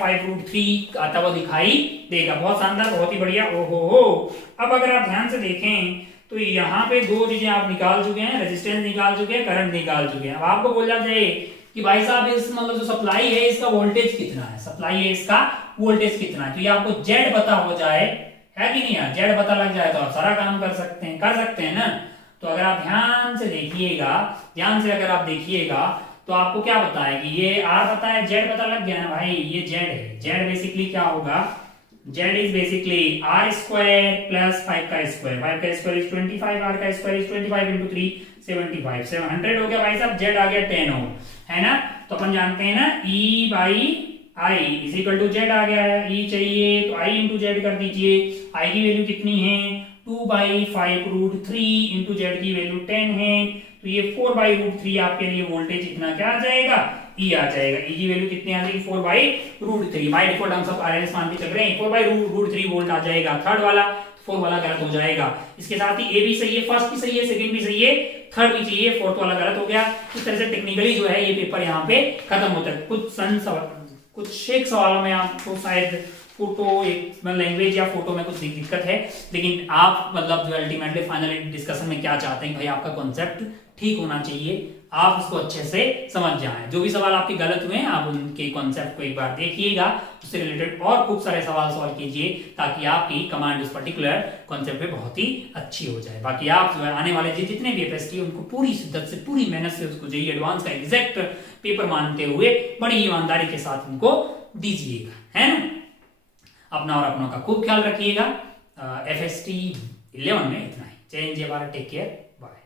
5√3 आता हुआ दिखाई देगा। बहुत शानदार, बहुत ही बढ़िया। ओहो हो। अब अगर आप ध्यान से देखें तो यहाँ पे दो चीजें आप निकाल चुके हैं, रेजिस्टेंस निकाल चुके हैं, करंट निकाल चुके हैं। अब आपको बोला जाए कि भाई साहब इस मतलब जो सप्लाई है इसका वोल्टेज कितना है, सप्लाई है इसका वोल्टेज कितना है, तो ये आपको जेड पता हो जाए, है कि नहीं यार, जेड पता लग जाए तो आप सारा काम कर सकते हैं ना। तो अगर आप ध्यान से अगर आप देखिएगा तो आपको क्या पता है कि ये आर पता है, जेड पता लग गया ना भाई, ये जेड है। जेड बेसिकली क्या होगा, Z is basically R square plus 5 का स्क्वायर, 5 का स्क्वायर इज 25, आर का स्क्वायर इज 25 इंटू 3 75, 700 हो गया भाई साहब। जेड आ गया 10 ओम, है ना। तो अपन जानते हैं ना E by I is equal to Z आ गया है, E चाहिए तो I इंटू जेड कर दीजिए। I की वैल्यू कितनी है, 2/5√3 इंटू जेड की वैल्यू 10 है, तो ये 4/√3 आपके लिए वोल्टेज इतना क्या आ जाएगा, E आ जाएगा। E की वैल्यू कितनी आ जाएगी, 4/√3। बाय डिफॉल्ट हम सब RMS मान के चल रहे हैं, 4/√3 वोल्ट आ जाएगा। थर्ड वाला 4 वाला गलत हो जाएगा। इसके साथ ही ए भी सही है, फर्स्ट भी सही है, सेकंड भी सही है, थर्ड भी चाहिए, फोर्थ वाला गलत हो गया। इस तरह से टेक्निकली जो है ये पेपर यहाँ पे खत्म होता है। कुछ एक सवालों में आपको शायद फोटो एक लैंग्वेज या फोटो में कुछ दिक्कत है, लेकिन आप मतलब जो अल्टीमेटली फाइनल डिस्कशन में क्या चाहते हैं, भाई आपका कॉन्सेप्ट ठीक होना चाहिए, आप उसको अच्छे से समझ जाएं। जो भी सवाल आपके गलत हुए हैं आप उनके कॉन्सेप्ट को एक बार देखिएगा, उससे रिलेटेड और खूब सारे सवाल सॉल्व कीजिए, ताकि आपकी कमांड उस पर्टिकुलर कॉन्सेप्ट पे बहुत ही अच्छी हो जाए। बाकी आप जो है आने वाले जितने भी एफएसटी उनको पूरी शिद्दत से, पूरी मेहनत से उसको जेईई एडवांस का एग्जैक्ट पेपर मानते हुए बड़ी ईमानदारी के साथ उनको दीजिएगा, है ना। अपना और अपनों का खूब ख्याल रखिएगा। FST 11 में इतना ही। जय हिंद, जय भारत, टेक केयर, बाय।